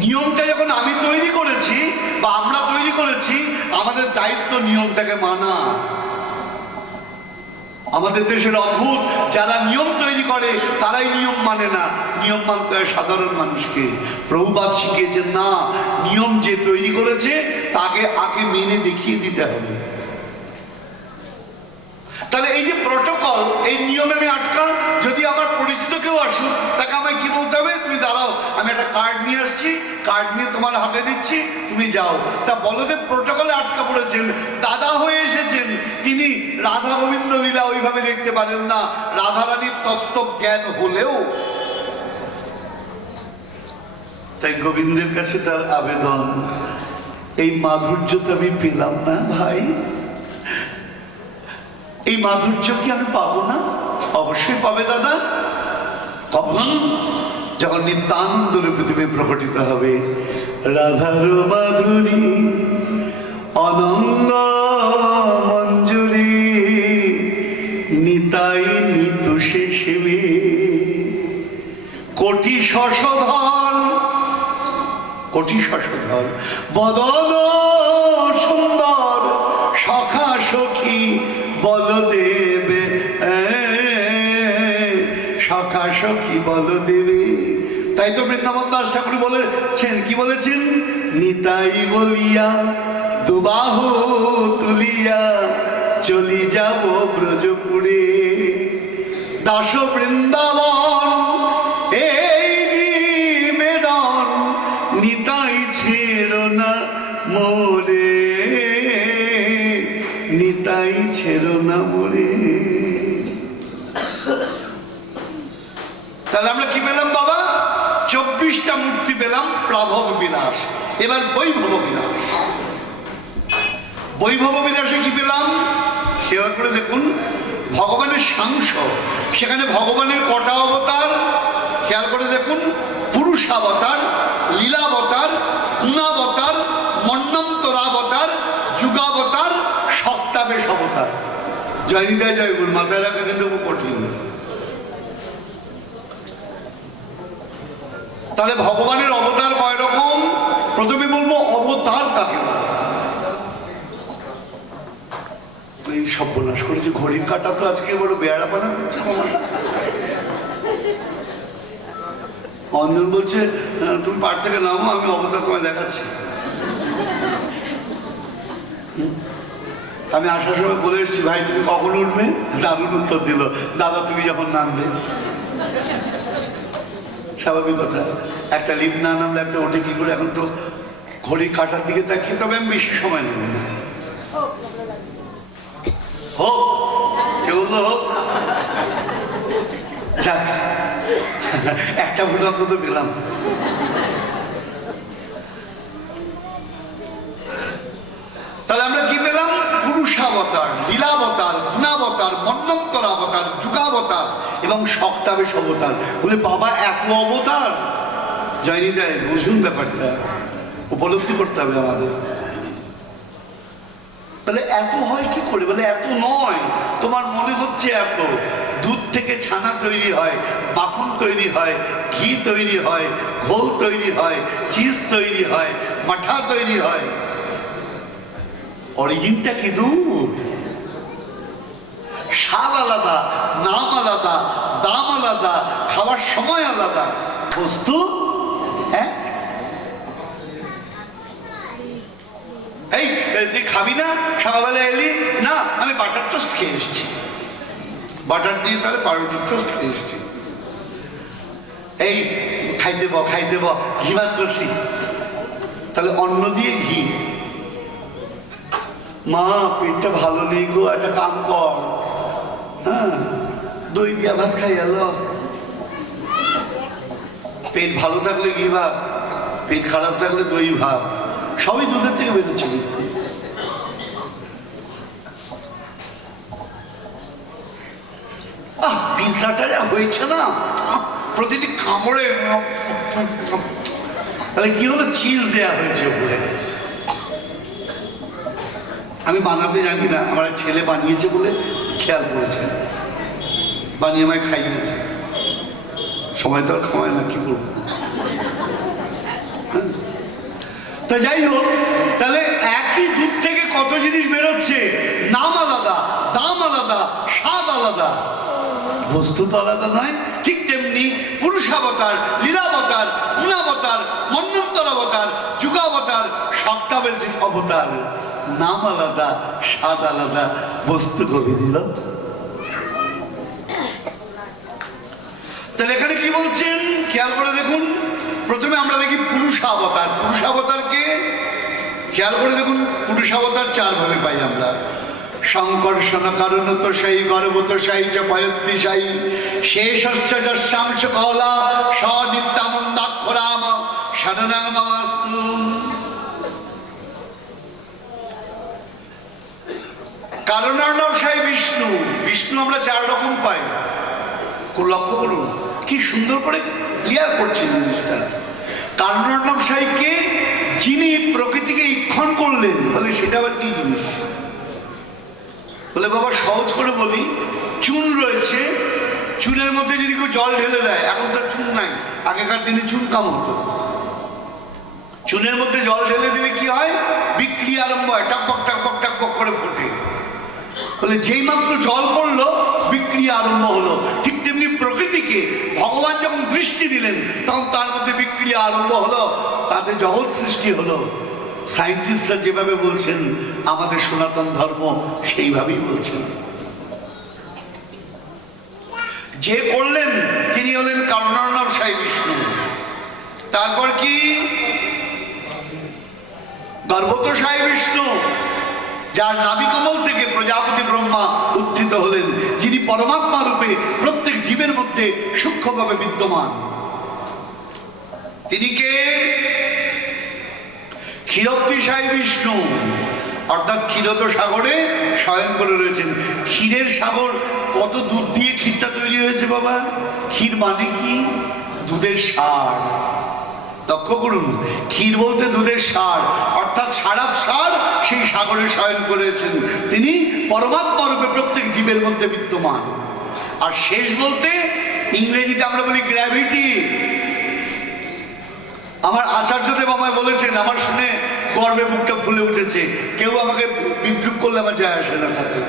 নিয়মটা যখন আমি তৈরি করেছি বা আমরা তৈরি করেছি, আমাদের দায়িত্ব নিয়মটাকে মানা। আমাদের দেশের অদ্ভুত, যারা নিয়ম তৈরি করে তারাই নিয়ম মানে না, নিয়ম মানতে হয় সাধারণ মানুষকে। প্রভুপাদ শিখিয়েছেন না, নিয়ম যে তৈরি করেছে তাকে আগে মেনে দেখিয়ে দিতে হবে। তাহলে এই যে প্রটোকল, এই নিয়মে আমি আটকা, যদি আমার পরিচিত কেউ আসুন তাকে আমায় কি বলতে হবে? তুমি দাঁড়াও, আমি একটা কার্ড নিয়ে আসছি, কার্ড নিয়ে তোমার হাতে দিচ্ছি, তুমি যাও। তা বলদেব প্রটোকলে আটকা পড়েছেন, দাদা হয়ে এসেছেন, তিনি রাধা গোবিন্দ লীলা ওইভাবে দেখতে পারেন না। রাধারানীর তত্ত্ব জ্ঞান হলেও, তাই গোবিন্দের কাছে তার আবেদন, এই মাধুর্য তো আমি পেলাম না ভাই, এই মাধুর্য কি আমি পাবো না? অবশ্যই পাবে দাদা। কখন? যখন নিত্যানন্দ রূপে তুমি প্রকটিত হবে। রাধার মাধুরী অনঙ্গ মঞ্জুরি নিতাই নিতু শেষে কোটি শশধর, কোটি শশধর বদন সুন্দর সখা সখী বলদেব সখা সখী বলদেবে। তাই তো বৃন্দাবন দাস ঠাকুর বলেছেন, কি বলেছেন? নিতাই বলিয়া দুবাহু তুলিয়া চলি যাব ব্রজপুরে। দাস বৃন্দাবন এই নিবেদন নিতাই ছেড়ো না মোরে, নিতাই ছেড়ো না মোরে। তাহলে আমরা কি পেলাম বাবা? 24টা মূর্তি পেলাম প্রাভব বিলাস। এবার বৈভব বিলাস। বৈভব বিলাসে কি পেলাম খেয়াল করে দেখুন। ভগবানের সাংস, সেখানে ভগবানের কটা অবতার খেয়াল করে দেখুন। পুরুষাবতার, লীলাবতার, গুণাবতার, মন্বন্তরাবতার, যুগাবতার, সপ্তাবেশ অবতার। জয় নিতাই জয় গুরু। মাথায় রাখা কিন্তু কঠিন। তাহলে ভগবানের অবতার কয় রকম? প্রথমে বলবো অবতার কাকে বলে। এই সর্বনাশ করেছে, ঘড়ির কাটা তো আজকে বড় বেয়ারা পালা করছে। অঞ্জন বলছে তুমি পার থেকে নামো, আমি অবতার তোমায় দেখাচ্ছি। আমি আসার সময় বলে এসেছি, ভাই তুমি কখন উঠবে? দাদুর উত্তর দিল, দাদা তুমি যখন নামবে। স্বাভাবিক কথা, একটা লিপ না নামলে একটা ওঠে কি করে? এখন তো ঘড়ি কাটার দিকে তাকিয়ে, তবে আমি বেশি সময় নেব না। হোক, কে বললো হোক? যাক, একটা ভুল অন্তত পেলাম। তাহলে আমরা কি পেলাম? পুরুষাবতার, লীলাবতার, গুণাবতার, মন্বন্তরাবতার, যুগাবতার এবং সপ্তাবেশ অবতার। বলে বাবা এত অবতার? জয়নি দেয়, বুঝুন ব্যাপারটা, উপলব্ধি করতে হবে আমাদের। তাহলে এত হয় কি করে? বলে এত নয়, তোমার মনে হচ্ছে এত। দুধ থেকে ছানা তৈরি হয়, মাখন তৈরি হয়, ঘি তৈরি হয়, ঘোল তৈরি হয়, চিজ তৈরি হয়, মাঠা তৈরি হয়। অরিজিনটা কি দুধ। স্বাদ আলাদা, নাম আলাদা, দাম আলাদা, খাওয়ার সময় আলাদা, বস্তু হ্যাঁ। এই তুই খাবি না? সকালবেলা এলি না, আমি বাটার টোস্ট খেয়ে এসেছি। বাটার দিয়ে তাহলে পাউরুটির টোস্ট খেয়ে এসেছি। এই খাইতে ব ঘি ভাত করছি, তাহলে অন্ন দিয়ে ঘি। মা পেটটা ভালো নেই গো, একটা কাম কর, হ্যাঁ দই দিয়া ভাত খাই এলো। পেট ভালো থাকলে ঘি ভাত, পেট খারাপ থাকলে দই ভাত, সবই দুধের থেকে বেরোচ্ছে। পিৎজাটা যা হয়েছে না, প্রতিটি কামড়ে তাহলে কি হলো, চিজ দেয়া হয়েছে উপরে। আমি বানাতে জানি না, আমার ছেলে বানিয়েছে বলে খেয়াল করেছে, বানিয়ে আমায় খাইয়েছে। সময় তো আর খাওয়ায় না, কি করবো। তা যাই হোক, তাহলে একই দুধ থেকে কত জিনিস বেরোচ্ছে, নাম আলাদা, দাম আলাদা, স্বাদ আলাদা, বস্তু তো আলাদা নয়। ঠিক তেমনি পুরুষাবতার, লীলাবতার, গুণাবতার, মন্বন্তরাবতার, যুগাবতার, সপ্তাবেশ অবতার, নাম আলাদা, স্বাদ আলাদা, বস্তু গোবিন্দ। তাহলে এখানে কি বলছেন খেয়াল করে দেখুন। প্রথমে আমরা দেখি পুরুষাবতার। পুরুষাবতারকে খেয়াল করে দেখুন, পুরুষাবতার চার ভাবে পাই আমরা। সংকর্ষণ কারণত সেই গর্ভত সাই চ ভয়দ্দিশাই শেষশ্চ যস্যাংশ কলা স নিত্যানন্দাক্ষরাম শরণং মমাস্তু। কারণার্ণবসাই বিষ্ণু। বিষ্ণু আমরা চার রকম পাই, লক্ষ্য করুন কি সুন্দর করে ক্লিয়ার করছে জিনিসটা। কারণার্ণবসাইকে যিনি প্রকৃতিকে ঈক্ষণ করলেন, বলে সেটা আবার কি জিনিস? বলে বাবা সহজ করে বলি, চুন রয়েছে, চুনের মধ্যে যদি কেউ জল ঢেলে দেয়, এখন তো চুন নাই, আগেকার দিনে চুন কাম হতো, চুনের মধ্যে জল ঢেলে দিলে কি হয়? বিক্রিয়া আরম্ভ হয়, টাকপক টাকপক টাকপক করে ফোটে। বলে যেই মাত্র জল পড়লো বিক্রিয়া আরম্ভ হলো। ঠিক তেমনি প্রকৃতিকে ভগবান যখন দৃষ্টি দিলেন তখন তার মধ্যে বিক্রিয়া আরম্ভ হলো, তাতে জগৎ সৃষ্টি হলো। সায়েন্টিস্টরা যেভাবে বলছেন, আমাদের সনাতন ধর্ম সেইভাবেই বলছেন। যে করলেন তিনি হলেন কারণার্ণব সাই বিষ্ণু। তারপর কি? গর্ভত সাই বিষ্ণু, যার নাভিকমল থেকে প্রজাপতি ব্রহ্মা উত্থিত হলেন, যিনি পরমাত্মা রূপে প্রত্যেক জীবের মধ্যে সূক্ষ্মভাবে বিদ্যমান। তিনি কে? ক্ষীরোক্তি সাই বিষ্ণু, অর্থাৎ ক্ষীরত সাগরে শয়ন করে রয়েছেন। ক্ষীরের সাগর, কত দুধ দিয়ে ক্ষীরটা তৈরি হয়েছে বাবা। ক্ষীর মানে কি? দুধের সার। লক্ষ্য করুন, ক্ষীর বলতে দুধের সার, অর্থাৎ সারাত সার সেই সাগরে শয়ন করেছেন। তিনি পরমাত্মা রূপে প্রত্যেক জীবের মধ্যে বিদ্যমান। আর শেষ বলতে ইংরেজিতে আমরা বলি গ্র্যাভিটি। আমার আচার্যদেব আমায় বলেছেন, আমার শুনে গর্বে বুকটা ফুলে উঠেছে। কেউ আমাকে বিদ্রুপ করলে আমার যায় আসে না তাতে।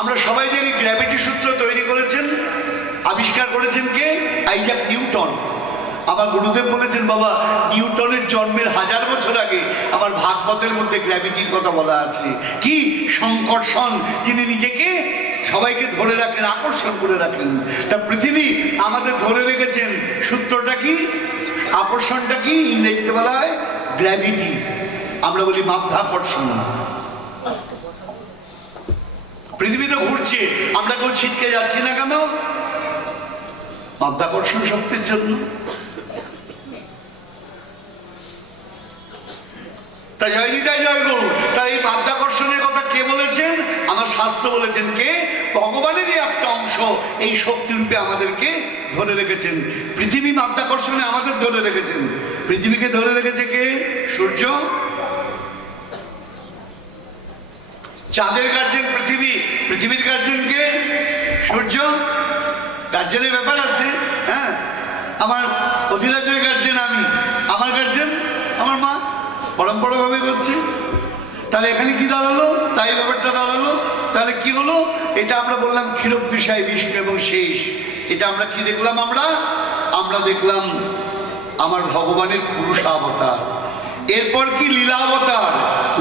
আমরা সবাই জানি গ্র্যাভিটি সূত্র তৈরি করেছেন, আবিষ্কার করেছেন কে? Isaac Newton. আমার গুরুদেব বলেছেন, বাবা নিউটনের জন্মের 1000 বছর আগে আমার ভাগবতের মধ্যে গ্র্যাভিটির কথা বলা আছে। কি সংকর্ষণ, যিনি নিজেকে সবাইকে ধরে রাখেন, আকর্ষণ করে রাখেন। তা পৃথিবী আমাদের ধরে রেখেছেন। সূত্রটা কি? আকর্ষণটা কি? ইংরেজিতে বলা হয় গ্র্যাভিটি, আমরা বলি মাধ্যাকর্ষণ। পৃথিবীতে ঘুরছে, আমরা কেউ ছিটকে যাচ্ছি না কেন? মাধ্যাকর্ষণ শক্তির জন্য। তাই জয় নিতাই জয় গৌ। তাই এই মাধ্যাকর্ষণের কথা কে বলেছেন? আমার শাস্ত্র বলেছেন। কে? ভগবানেরই একটা অংশ এই শক্তি রূপে আমাদেরকে ধরে রেখেছেন। পৃথিবী মাধ্যাকর্ষণে আমাদের ধরে রেখেছেন। পৃথিবীকে ধরে রেখেছে কে? সূর্য। চাঁদের গার্জেন পৃথিবী, পৃথিবীর গার্জেন কে? সূর্য। গার্জেনের ব্যাপার আছে। হ্যাঁ, আমার অধিরাজ্যের গার্জেন আমি, আমার গার্জেন আমার মা, পরম্পরা ভাবে করছে। তাহলে এখানে কি দাঁড়ালো? তাই ব্যাপারটা দাঁড়ালো। তাহলে কি হলো? এটা আমরা বললাম ক্ষীরোক্তি সাই বিষ্ণু। এবং শেষ এটা আমরা কি দেখলাম? আমরা দেখলাম আমার ভগবানের পুরুষাবতার। এরপর কি? লীলাবতার।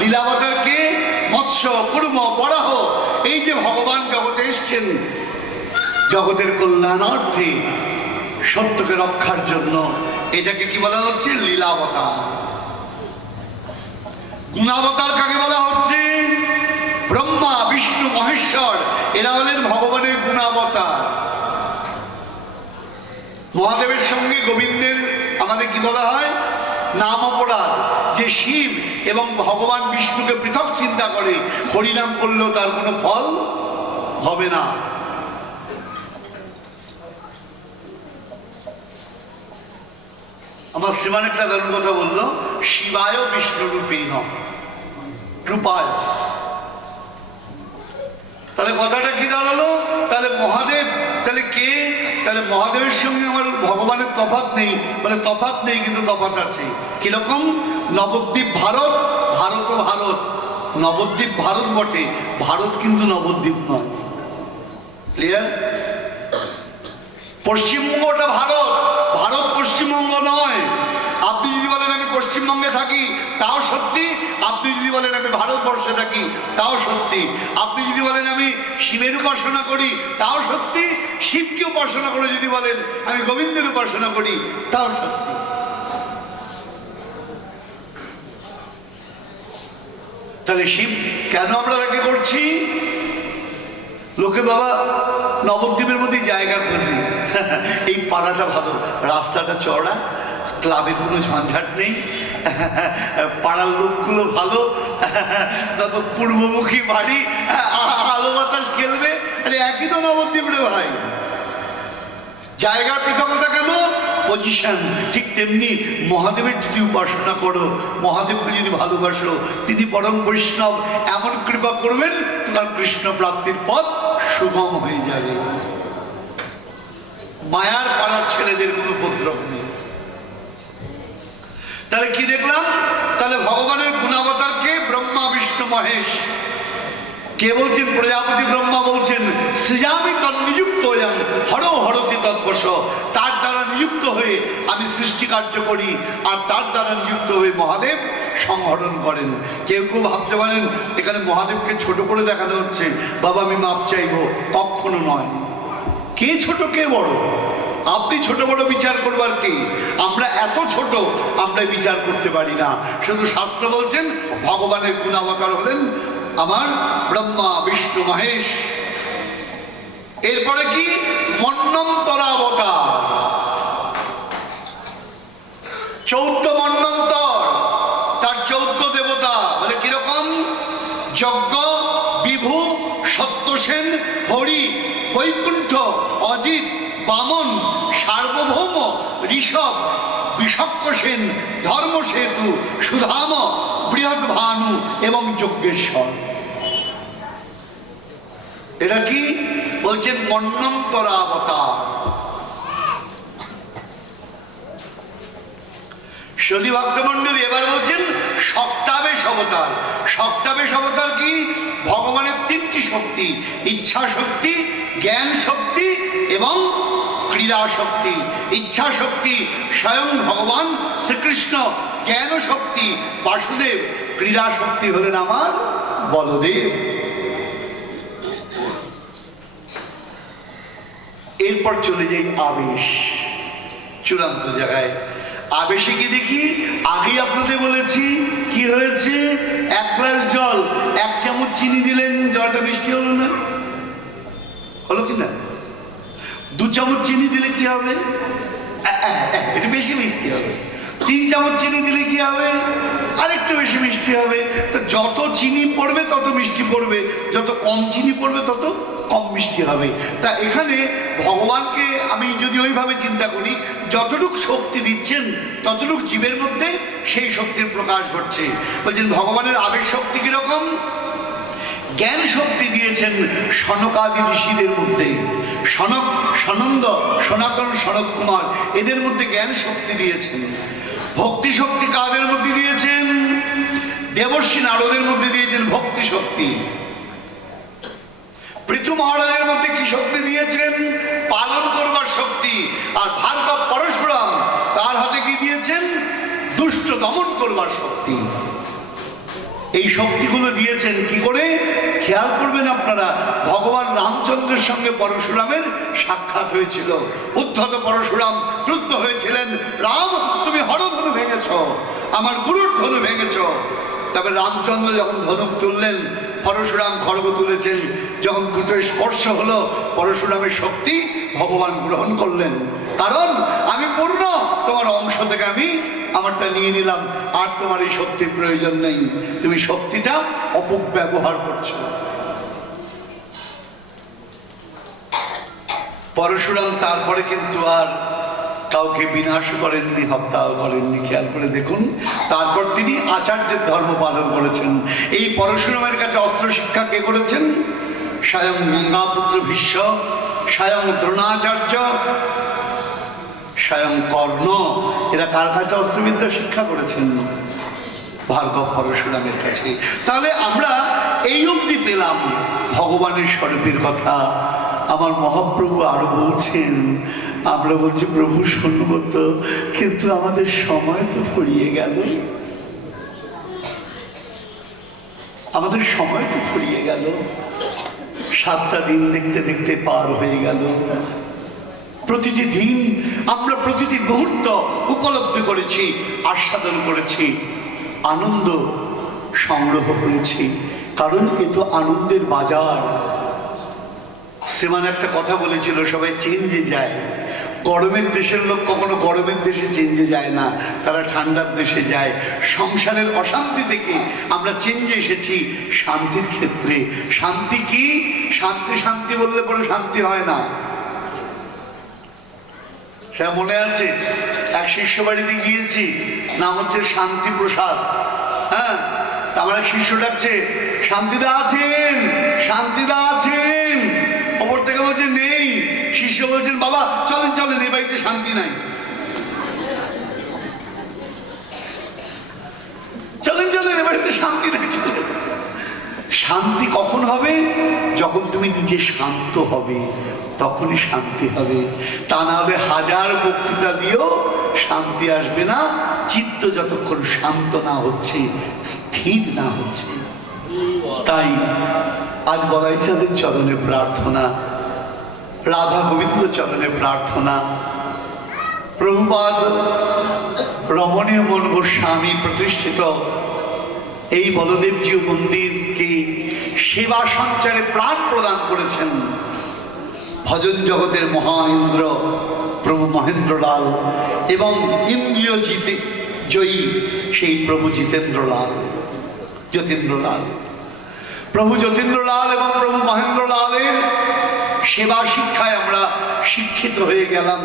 লীলাবতার কে? মৎস্য, কুর্ম, বরাহ। এই যে ভগবান জগতে এসছেন জগতের কল্যাণার্থে, সত্যকে রক্ষার জন্য, এটাকে কি বলা হচ্ছে? লীলাবতার। গুণাবতার কাকে বলা হচ্ছে? ব্রহ্মা, বিষ্ণু, মহেশ্বর, এরা হলেন ভগবানের গুণাবতার। মহাদেবের সঙ্গে গোবিন্দের আমাদের কি বলা হয়? নাম অপরাধ। যে শিব এবং ভগবান বিষ্ণুকে পৃথক চিন্তা করে, হরিনাম করলেও তার কোনো ফল হবে না। আমার শ্রীমান একটা দারুণ কথা বললো, শিবায় বিষ্ণু রূপেই কৃপায়। তাহলে কথাটা কি দাঁড়ালো? তাহলে মহাদেব তাহলে কে? তাহলে মহাদেবের সঙ্গে আমার ভগবানের তফাৎ নেই। বলে তফাৎ নেই, কিন্তু তফাৎ আছে। কিরকম? নবদ্বীপ ভারত, ভারত ও ভারত। নবদ্বীপ ভারত বটে, ভারত কিন্তু নবদ্বীপ নয়। ক্লিয়ার? পশ্চিমবঙ্গটা ভারত, ভারত পশ্চিমবঙ্গ নয়। আপনি যদি বলেন আমি পশ্চিমবঙ্গে থাকি, তাও সত্যি। আপনি যদি বলেন আমি ভারতবর্ষে থাকি, তাও সত্যি। আপনি যদি বলেন আমি শিবের উপাসনা করি, তাও সত্যি। শিবকে উপাসনা করে যদি বলেন আমি গোবিন্দের উপাসনা করি, তাও সত্যি। তাহলে শিব কেন আমরা তাকে করছি? লোকে বাবা নবদ্বীপের মধ্যে জায়গা খোঁজে। এই পাড়াটা ভালো, রাস্তাটা চওড়া, ক্লাবে কোনো ঝঞ্ঝাট নেই, পাড়ার লোকগুলো ভালো, তারপর পূর্বমুখী বাড়ি, আলো বাতাস খেলবে। আরে একই তো নবদ্বীপ রে ভাই। জায়গার পৃথকতা কেন? পজিশন। ঠিক তেমনি মহাদেবের যদি উপাসনা করো, মহাদেবকে যদি ভালোবাসো, তিনি পরম বৈষ্ণব, এমন কৃপা করবেন তোমার কৃষ্ণ প্রাপ্তির পথ সুগম হয়ে যাবে। মায়ার পাড়ার ছেলেদের কোনো উপদ্রব নেই। তাহলে কি দেখলাম? তাহলে ভগবানের গুণাবতার কে? ব্রহ্মা বিষ্ণু মহেশ। কে বলছেন? প্রজাপতি ব্রহ্মা বলছেন সৃজামি তন্নিযুক্ত হর হরতি তৎবশ। তার দ্বারা নিযুক্ত হয়ে আমি সৃষ্টি কার্য করি, আর তার দ্বারা নিযুক্ত হয়ে মহাদেব সংহরণ করেন। কেউ কেউ ভাবতে পারেন এখানে মহাদেবকে ছোট করে দেখানো হচ্ছে, বাবা আমি মাপ চাইব। কখনো নয়। কে ছোট কে বড়? আপনি ছোট বড় বিচার করবার কে? আমরা এত ছোট, আমরা বিচার করতে পারি না। শুধু শাস্ত্র বলছেন ভগবানের গুণাবতার হলেন আমার ব্রহ্মা বিষ্ণু মহেশ। এরপরে কি? মন্বন্তরাবতার, 14 মন্বন্তর, তার 14 দেবতা। বলে কিরকম? যজ্ঞ, বিভু, সত্যসেন, হরি, বৈকুণ্ঠ, অজিত, বামন, সার্বভৌম, ঋষভ, বিষক্কসেন, ধর্মসেতু, সুধাম, বৃহৎ ভানু এবং যজ্ঞেশ্বর। এটা কি বলছেন? মন্বন্তরাবতার। সদী ভক্তমণ্ডলী এবার বলছেন সপ্তাবেশ অবতার। সপ্তাবেশ অবতার কি? ভগবানের 3টি শক্তি, ইচ্ছা শক্তি, জ্ঞান শক্তি এবং ক্রীড়া শক্তি। ইচ্ছা শক্তি স্বয়ং ভগবান শ্রীকৃষ্ণ, জ্ঞান শক্তি বাসুদেব, ক্রীড়া শক্তি হলেন আমার বলদেব। এরপর চলে যাই আবেশ, চূড়ান্ত জায়গায়। আবেশে কি দেখি? আগেই আপনাদের বলেছি কি হয়েছে? 1 গ্লাস জল, 1 চামচ চিনি দিলেন, জলটা মিষ্টি হলো না? হলো কি না? 2 চামচ চিনি দিলে কি হবে? একটু বেশি মিষ্টি হবে। 3 চামচ চিনি দিলে কি হবে? আরেকটু বেশি মিষ্টি হবে। তো যত চিনি পড়বে তত মিষ্টি পড়বে, যত কম চিনি পড়বে তত কম মিষ্টি হবে। তা এখানে ভগবানকে আমি যদি ওইভাবে চিন্তা করি, যতটুক শক্তি দিচ্ছেন ততটুক জীবের মধ্যে সেই শক্তির প্রকাশ ঘটছে। বলছেন ভগবানের আবেশ শক্তি কিরকম? জ্ঞান শক্তি দিয়েছেন সনকাদি ঋষিদের মধ্যে। সনক, সনন্দ, সনাতন, সনত কুমার, এদের মধ্যে জ্ঞান শক্তি দিয়েছেন। ভক্তি শক্তি কাদের মধ্যে দিয়েছেন? দেবর্ষী নারদের মধ্যে দিয়েছেন ভক্তি শক্তি। পৃথু মহারাজের মধ্যে কি শক্তি দিয়েছেন? পালন করবার শক্তি। আর ভার্গব পরশুরাম, তার হাতে কি দিয়েছেন? দুষ্ট দমন করবার শক্তি। এই শক্তিগুলো দিয়েছেন কি করে? খেয়াল করবেন আপনারা, ভগবান রামচন্দ্রের সঙ্গে পরশুরামের সাক্ষাৎ হয়েছিল। উদ্ধত পরশুরাম ক্রুদ্ধ হয়েছিলেন, রাম তুমি হরধনু ভেঙেছ, আমার গুরুর ধনু ভেঙেছ। তবে রামচন্দ্র যখন ধনুক তুললেন, পরশুরাম খড়গ তুলেছেন, যখন দুটো স্পর্শ হলো পরশুরামের শক্তি ভগবান গ্রহণ করলেন। কারণ আমি পূর্ণ, তোমার অংশ থেকে আমি আমারটা নিয়ে নিলাম, আর তোমার এই শক্তির প্রয়োজন নেই, তুমি শক্তিটা অপব্যবহার করছো। পরশুরাম তারপরে কিন্তু আর কাউকে বিনাশ করেননি, হত্যাও করেননি। খেয়াল করে দেখুন, তারপর তিনি আচার্যের ধর্ম পালন করেছেন। এই পরশুরামের কাছে অস্ত্র শিক্ষা কে করেছেন? স্বয়ং গঙ্গাপুত্র ভীষ্ম, স্বয়ং দ্রোণাচার্য, স্বয়ং কর্ণ, এরা কার কাছে অস্ত্রবিদ্যা শিক্ষা করেছেন? ভার্গব পরশুরামের কাছে। তাহলে আমরা এই অবধি পেলাম ভগবানের স্বরূপের কথা। আমার মহাপ্রভু আরো বলছেন, আমরা বলছি প্রভু শুনবো তো, কিন্তু আমাদের সময় তো ফুরিয়ে গেল, আমাদের সময় তো ফুরিয়ে গেল। 7টা দিন দেখতে দেখতে পার হয়ে গেল। প্রতিটি দিন আমরা প্রতিটি মুহূর্ত উপলব্ধি করেছি, আস্বাদন করেছি, আনন্দ সংগ্রহ করেছি। কারণ এ তো আনন্দের বাজার। শ্রীমান একটা কথা বলেছিল, সবাই চেঞ্জে যায়। গরমের দেশের লোক কখনো গরমের দেশে চেঞ্জে যায় না, তারা ঠান্ডার দেশে যায়। সংসারের অশান্তি থেকে আমরা চেঞ্জে এসেছি শান্তির ক্ষেত্রে। শান্তি কি? শান্তি শান্তি বললে পরে শান্তি হয় না। সে মনে আছে, এক শিষ্য বাড়িতে গিয়েছি, নাম হচ্ছে শান্তি প্রসাদ। হ্যাঁ, আমার শিষ্য ডাকছে, শান্তিদা আছেন, শান্তিদা আছেন। ওপর থেকে বলছে নেই। শিষ্য বলছেন, বাবা চলেন চলেন, এ বাড়িতে শান্তি নাই। বাড়িতে শান্তি নেই, চলে। শান্তি কখন হবে? যখন তুমি নিজে শান্ত হবে, তখনই শান্তি হবে। তা না হলে হাজার বক্তৃতা দিয়েও শান্তি আসবে না, চিত্ত যতক্ষণ শান্ত না হচ্ছে, স্থির না হচ্ছে। তাই আজ বলাই চাঁদের চরণে প্রার্থনা, রাধা গোবিন্দ চরণে প্রার্থনা, প্রভুপাদ রমণীয় মন গোস্বামী প্রতিষ্ঠিত এই বলদেবজী মন্দিরকে সেবা সঞ্চারে প্রাণ প্রদান করেছেন ভজন জগতের মহাইন্দ্র প্রভু মহেন্দ্রলাল এবং ইন্দ্রিয় জয়ী সেই প্রভু যতীন্দ্রলাল। প্রভু যতীন্দ্রলাল এবং প্রভু মহেন্দ্রলালের সেবা শিক্ষায় আমরা শিক্ষিত হয়ে গেলাম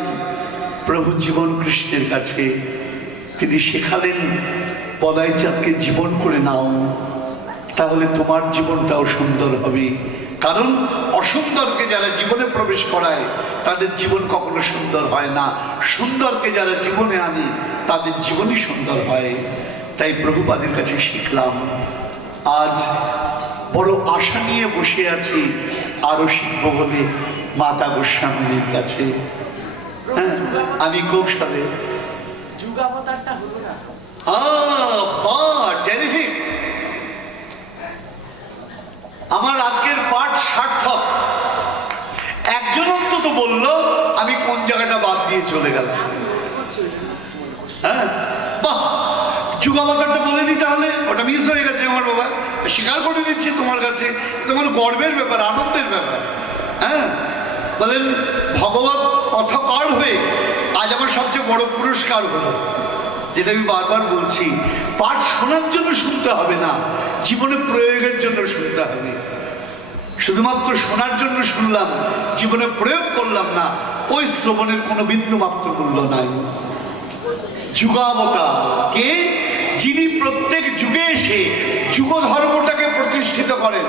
প্রভু জীবন কৃষ্ণের কাছে। তিনি শেখালেন বলাই চাঁদকে জীবন করে নাও, তাহলে তোমার জীবনটাও সুন্দর হবে। কারণ অসুন্দরকে যারা জীবনে প্রবেশ করায় তাদের জীবন কখনো সুন্দর হয় না, সুন্দরকে যারা জীবনে আনে তাদের জীবনই সুন্দর হয়। তাই প্রভুপাদের কাছে শিখলাম। আজ বড় আশা নিয়ে বসে আছি আরো শিখব বলে মাতা গোস্বামীর কাছে। হ্যাঁ, আমি কৌশলে আমার আজকের পাঠ সার্থক। একজন অন্তত বলল আমি কোন জায়গাটা বাদ দিয়ে চলে গেলাম। হ্যাঁ, বাহ, যুগাবতারটা বলে দিই তাহলে। ওটা মিস হয়ে গেছে আমার বাবা, স্বীকার করে দিচ্ছি তোমার কাছে। তোমার গর্বের ব্যাপার, আনন্দের ব্যাপার। হ্যাঁ, বলেন ভগবত কথাকার হয়ে আজ আমার সবচেয়ে বড় পুরস্কার হলো, যেটা আমি বারবার বলছি, পাঠ শোনার জন্য শুনতে হবে না, জীবনে প্রয়োগের জন্য শুনতে হবে। শুধুমাত্র শোনার জন্য শুনলাম, জীবনে প্রয়োগ করলাম না, ওই শ্রবণের কোনো বিন্দু মাত্র মূল্য নাই। যুগাবতার কে? যিনি প্রত্যেক যুগে এসে যুগ ধর্মটাকে প্রতিষ্ঠিত করেন।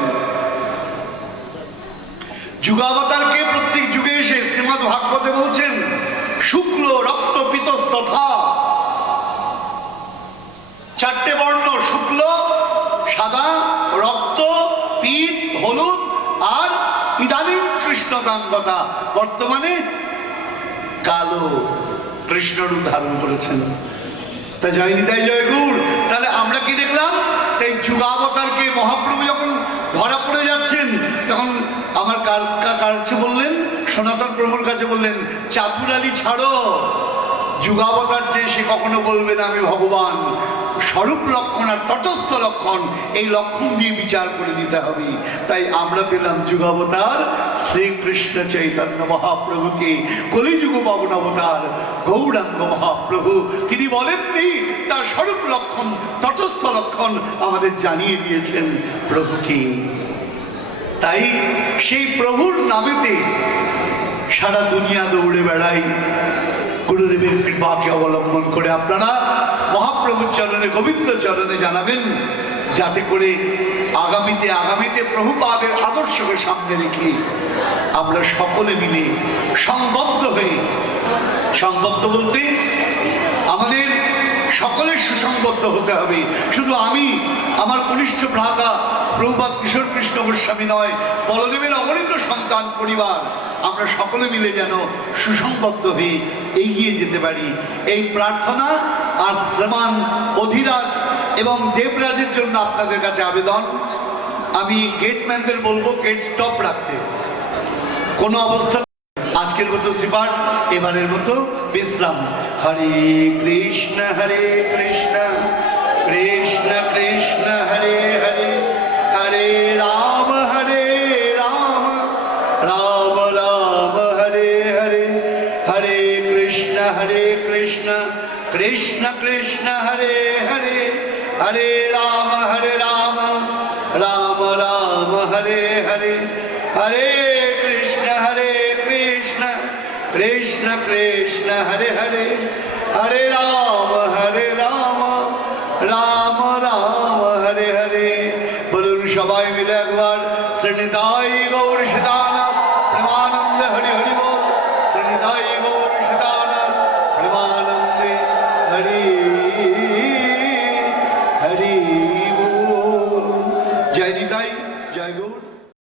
যুগাবতারকে প্রত্যেক যুগে এসে শ্রীমদ্ ভাগবতে বলছেন শুক্ল রক্ত পিতস্তথা, চারটে বর্ণ, শুক্ল সাদা, রক্ত পিত হলুদ, আর ইদানিং কৃষ্ণকাঙ্গতা বর্তমানে কালো কৃষ্ণ রূপ ধারণ করেছেন। তা জয় নিতাই জয় গৌর। তাহলে আমরা কি দেখলাম? এই যুগাবতারকে মহাপ্রভু যখন ধরা পড়ে যাচ্ছেন তখন আমার কাছে বললেন, সনাতন প্রভুর কাছে বললেন, চাতুরালি ছাড়ো। যুগাবতার যে সে কখনো বলবে না আমি ভগবান। স্বরূপ লক্ষণ আর তটস্থ লক্ষণ, এই লক্ষণ দিয়ে বিচার করে দিতে হবে। তাই আমরা পেলাম যুগাবতার শ্রীকৃষ্ণ চৈতন্য মহাপ্রভুকে, কলিযুগ পাবন অবতার গৌরাঙ্গ মহাপ্রভু। তিনি বলেননি, তার স্বরূপ লক্ষণ তটস্থ লক্ষণ আমাদের জানিয়ে দিয়েছেন প্রভুকে। তাই সেই প্রভুর নামেতে সারা দুনিয়া দৌড়ে বেড়াই। গুরুদেবের কৃপাকে অবলম্বন করে আপনারা মহাপ্রভুর চরণে, গোবিন্দ চরণে জানাবেন, যাতে করে আগামীতে প্রভুপাদের আদর্শকে সামনে রেখে আমরা সকলে মিলে সংবদ্ধ হয়ে, সংবদ্ধ বলতে আমাদের সকলের সুসংবদ্ধ হতে হবে। শুধু আমি, আমার কনিষ্ঠ ভ্রাতা প্রভুপাদ কিশোর কৃষ্ণ গোস্বামী নয়, বলদেবের অগণিত সন্তান পরিবার, আমরা সকলে মিলে যেন সুসংবদ্ধ হয়ে এগিয়ে যেতে পারি। এই প্রার্থনা আর শ্রীমান অধিরাজ এবং দেবরাজের জন্য আপনাদের কাছে আবেদন। আমি গেটম্যানদের বলবো গেট স্টপ রাখতে, কোনো অবস্থা। আজকের মতো শ্রীপাঠ, এবারের মতো বিশ্রাম। হরে কৃষ্ণ কৃষ্ণ কৃষ্ণ হরে হরে, হরে রাম রাম রাম হরে হরে, হরে কৃষ্ণ কৃষ্ণ কৃষ্ণ হরে হরে, হরে রাম রাম রাম হরে হরে, হরে কৃষ্ণ কৃষ্ণ কৃষ্ণ হরে হরে, হরে রাম রাম রাম হরে হরে। বলুন সবাই মিলে একবার শ্রীনিতাই